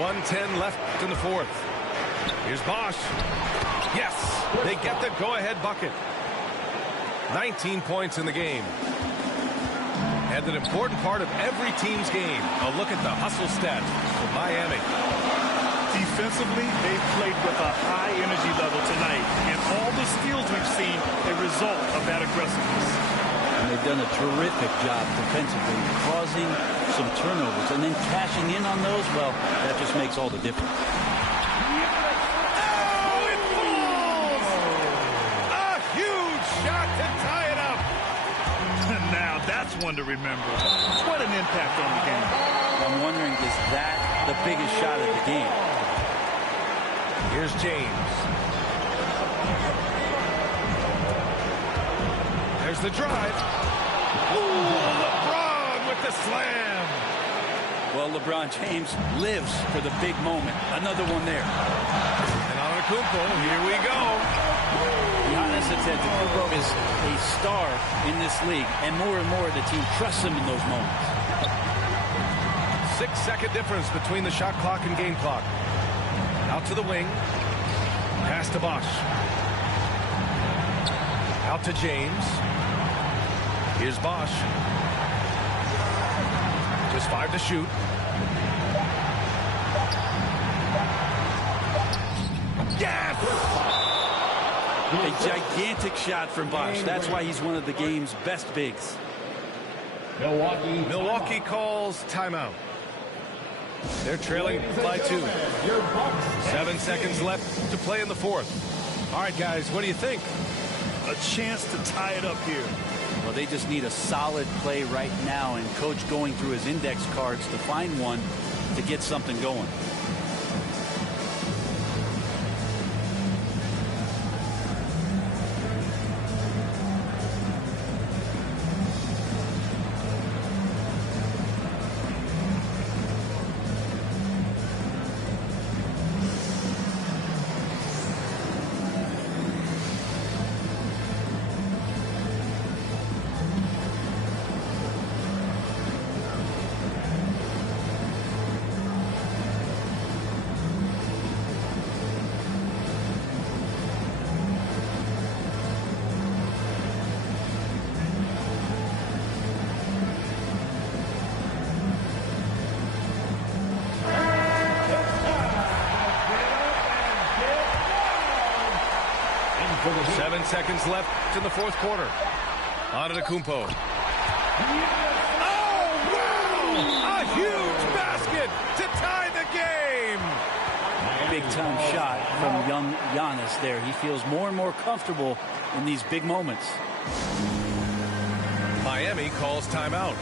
1:10 left in the fourth. Here's Bosch. Yes, they get the go-ahead bucket. 19 points in the game. And an important part of every team's game. A look at the hustle stats for Miami. Defensively, they've played with a high energy level tonight, and all the steals we've seen a result of that aggressiveness. And they've done a terrific job defensively, causing some turnovers, and then cashing in on those. Well, that just makes all the difference. Oh, it falls! A huge shot to tie it up. Now that's one to remember. What an impact on the game. I'm wondering, is that the biggest shot of the game? Here's James. There's the drive. Ooh, LeBron with the slam. Well, LeBron James lives for the big moment. Another one there. And Antetokounmpo, here we go. Giannis Antetokounmpo is a star in this league, and more the team trusts him in those moments. 6-second difference between the shot clock and game clock. Out to the wing. Pass to Bosch. Out to James. Here's Bosch. Just 5 to shoot. Yes! A gigantic shot from Bosch. That's why he's one of the game's best bigs. Milwaukee calls timeout. They're trailing by 2. 7 seconds left to play in the fourth. All right, guys, what do you think? A chance to tie it up here. Well, they just need a solid play right now, and Coach going through his index cards to find one to get something going. 7 seconds left in the fourth quarter. Antetokounmpo. Oh, wow! A huge basket to tie the game! Big-time shot from young Giannis there. He feels more and more comfortable in these big moments. Miami calls timeout.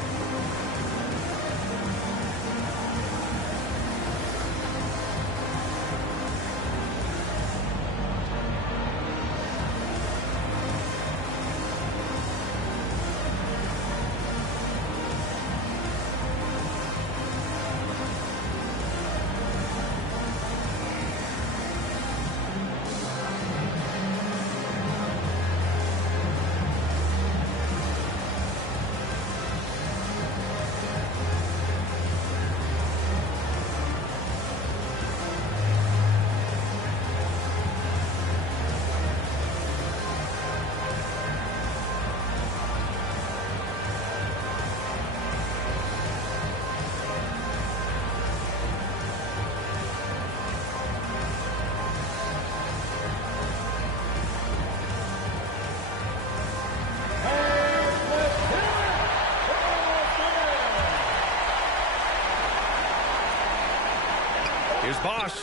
Here's Bosch.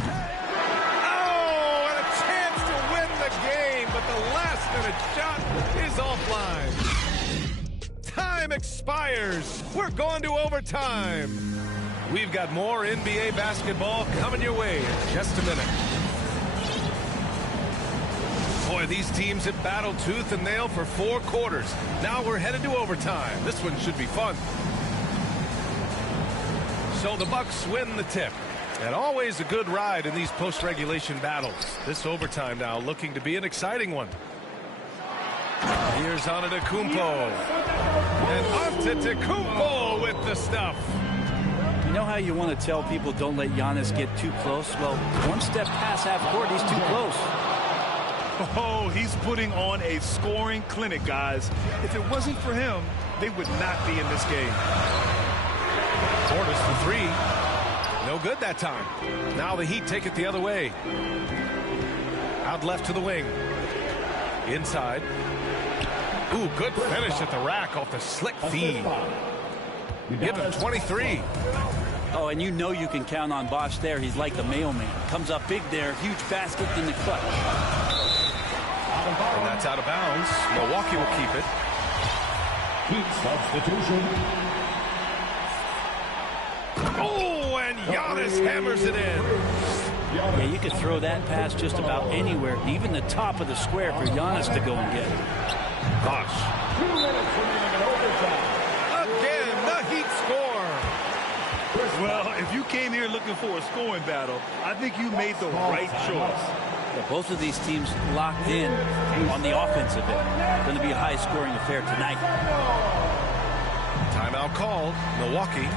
Oh, and a chance to win the game, but the last-minute shot is offline. Time expires. We're going to overtime. We've got more NBA basketball coming your way in just a minute. Boy, these teams have battled tooth and nail for 4 quarters. Now we're headed to overtime. This one should be fun. So the Bucks win the tip. And always a good ride in these post-regulation battles. This overtime now looking to be an exciting one. Here's Antetokounmpo. And Antetokounmpo with the stuff. You know how you want to tell people don't let Giannis get too close? Well, one step past half court, he's too close. Oh, he's putting on a scoring clinic, guys. If it wasn't for him, they would not be in this game. Portis for 3. No good that time. Now the Heat take it the other way. Out left to the wing. Inside. Ooh, good finish at the rack off the slick feed. Give him 23. Oh, and you know you can count on Bosch there. He's like the mailman. Comes up big there. Huge basket in the clutch. And that's out of bounds. Milwaukee will keep it. Heat substitution. Oh, and Giannis hammers it in. Yeah, you could throw that pass just about anywhere, even the top of the square for Giannis to go and get it. Bosch. 2 minutes remaining in overtime. Again, the Heat score. Well, if you came here looking for a scoring battle, I think you made the right choice. Yeah, both of these teams locked in on the offensive end. Going to be a high-scoring affair tonight. Timeout called. Milwaukee.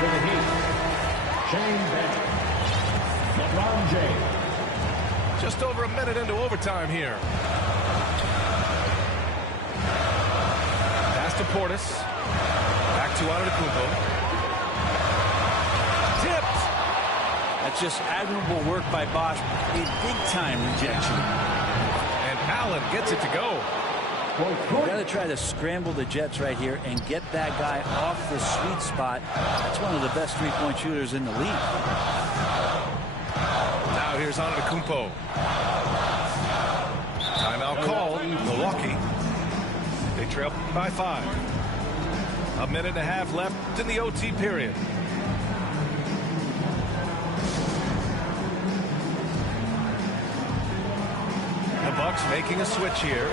For the Heat, LeBron James. Just over a minute into overtime here. Pass to Portis. Back to Antetokounmpo. Tipped. That's just admirable work by Bosch. A big-time rejection. And Allen gets it to go. You've got to try to scramble the Jets right here and get that guy off the sweet spot. That's one of the best three-point shooters in the league. Now here's Antetokounmpo. Timeout called. Milwaukee. They trail by 5. A minute and a half left in the OT period. The Bucks making a switch here.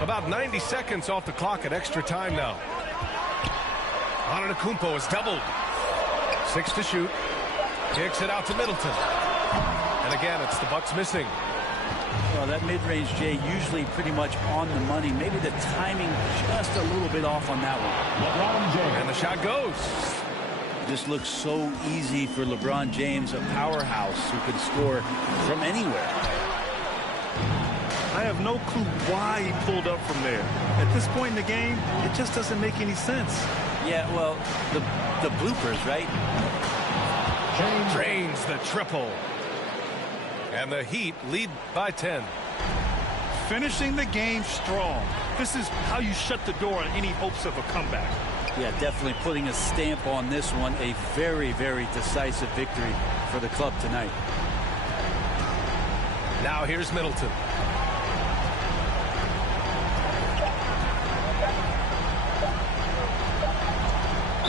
About 90 seconds off the clock at extra time now. Antetokounmpo is doubled. 6 to shoot. Kicks it out to Middleton. And again, it's the Bucks missing. Well, that mid-range, Jay, usually pretty much on the money. Maybe the timing just a little bit off on that one. LeBron James. And the shot goes. Just looks so easy for LeBron James, a powerhouse who can score from anywhere. I have no clue why he pulled up from there. At this point in the game, it just doesn't make any sense. Yeah, well, the bloopers, right? Drains the triple. And the Heat lead by 10. Finishing the game strong. This is how you shut the door on any hopes of a comeback. Yeah, definitely putting a stamp on this one. A very, very decisive victory for the club tonight. Now here's Middleton.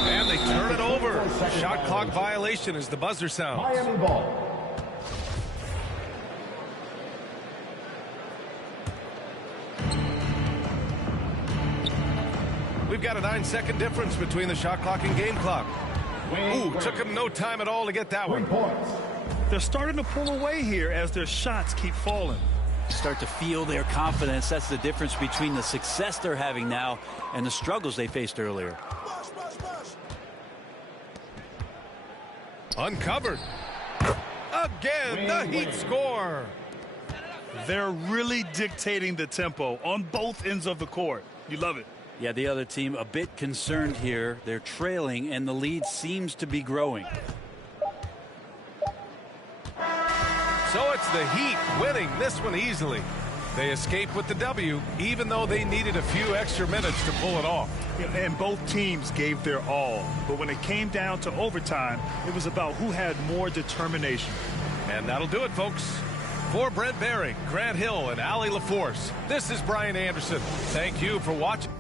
And they turn it over. Shot clock violation as the buzzer sounds. Miami ball. We've got a 9-second difference between the shot clock and game clock. Ooh, took him no time at all to get that one. They're starting to pull away here as their shots keep falling. Start to feel their confidence. That's the difference between the success they're having now and the struggles they faced earlier. Uncovered. Again, the Heat score. They're really dictating the tempo on both ends of the court. You love it. Yeah, the other team a bit concerned here. They're trailing, and the lead seems to be growing. So it's the Heat winning this one easily. They escape with the W, even though they needed a few extra minutes to pull it off. And both teams gave their all. But when it came down to overtime, it was about who had more determination. And that'll do it, folks. For Brent Barry, Grant Hill, and Allie LaForce, this is Brian Anderson. Thank you for watching.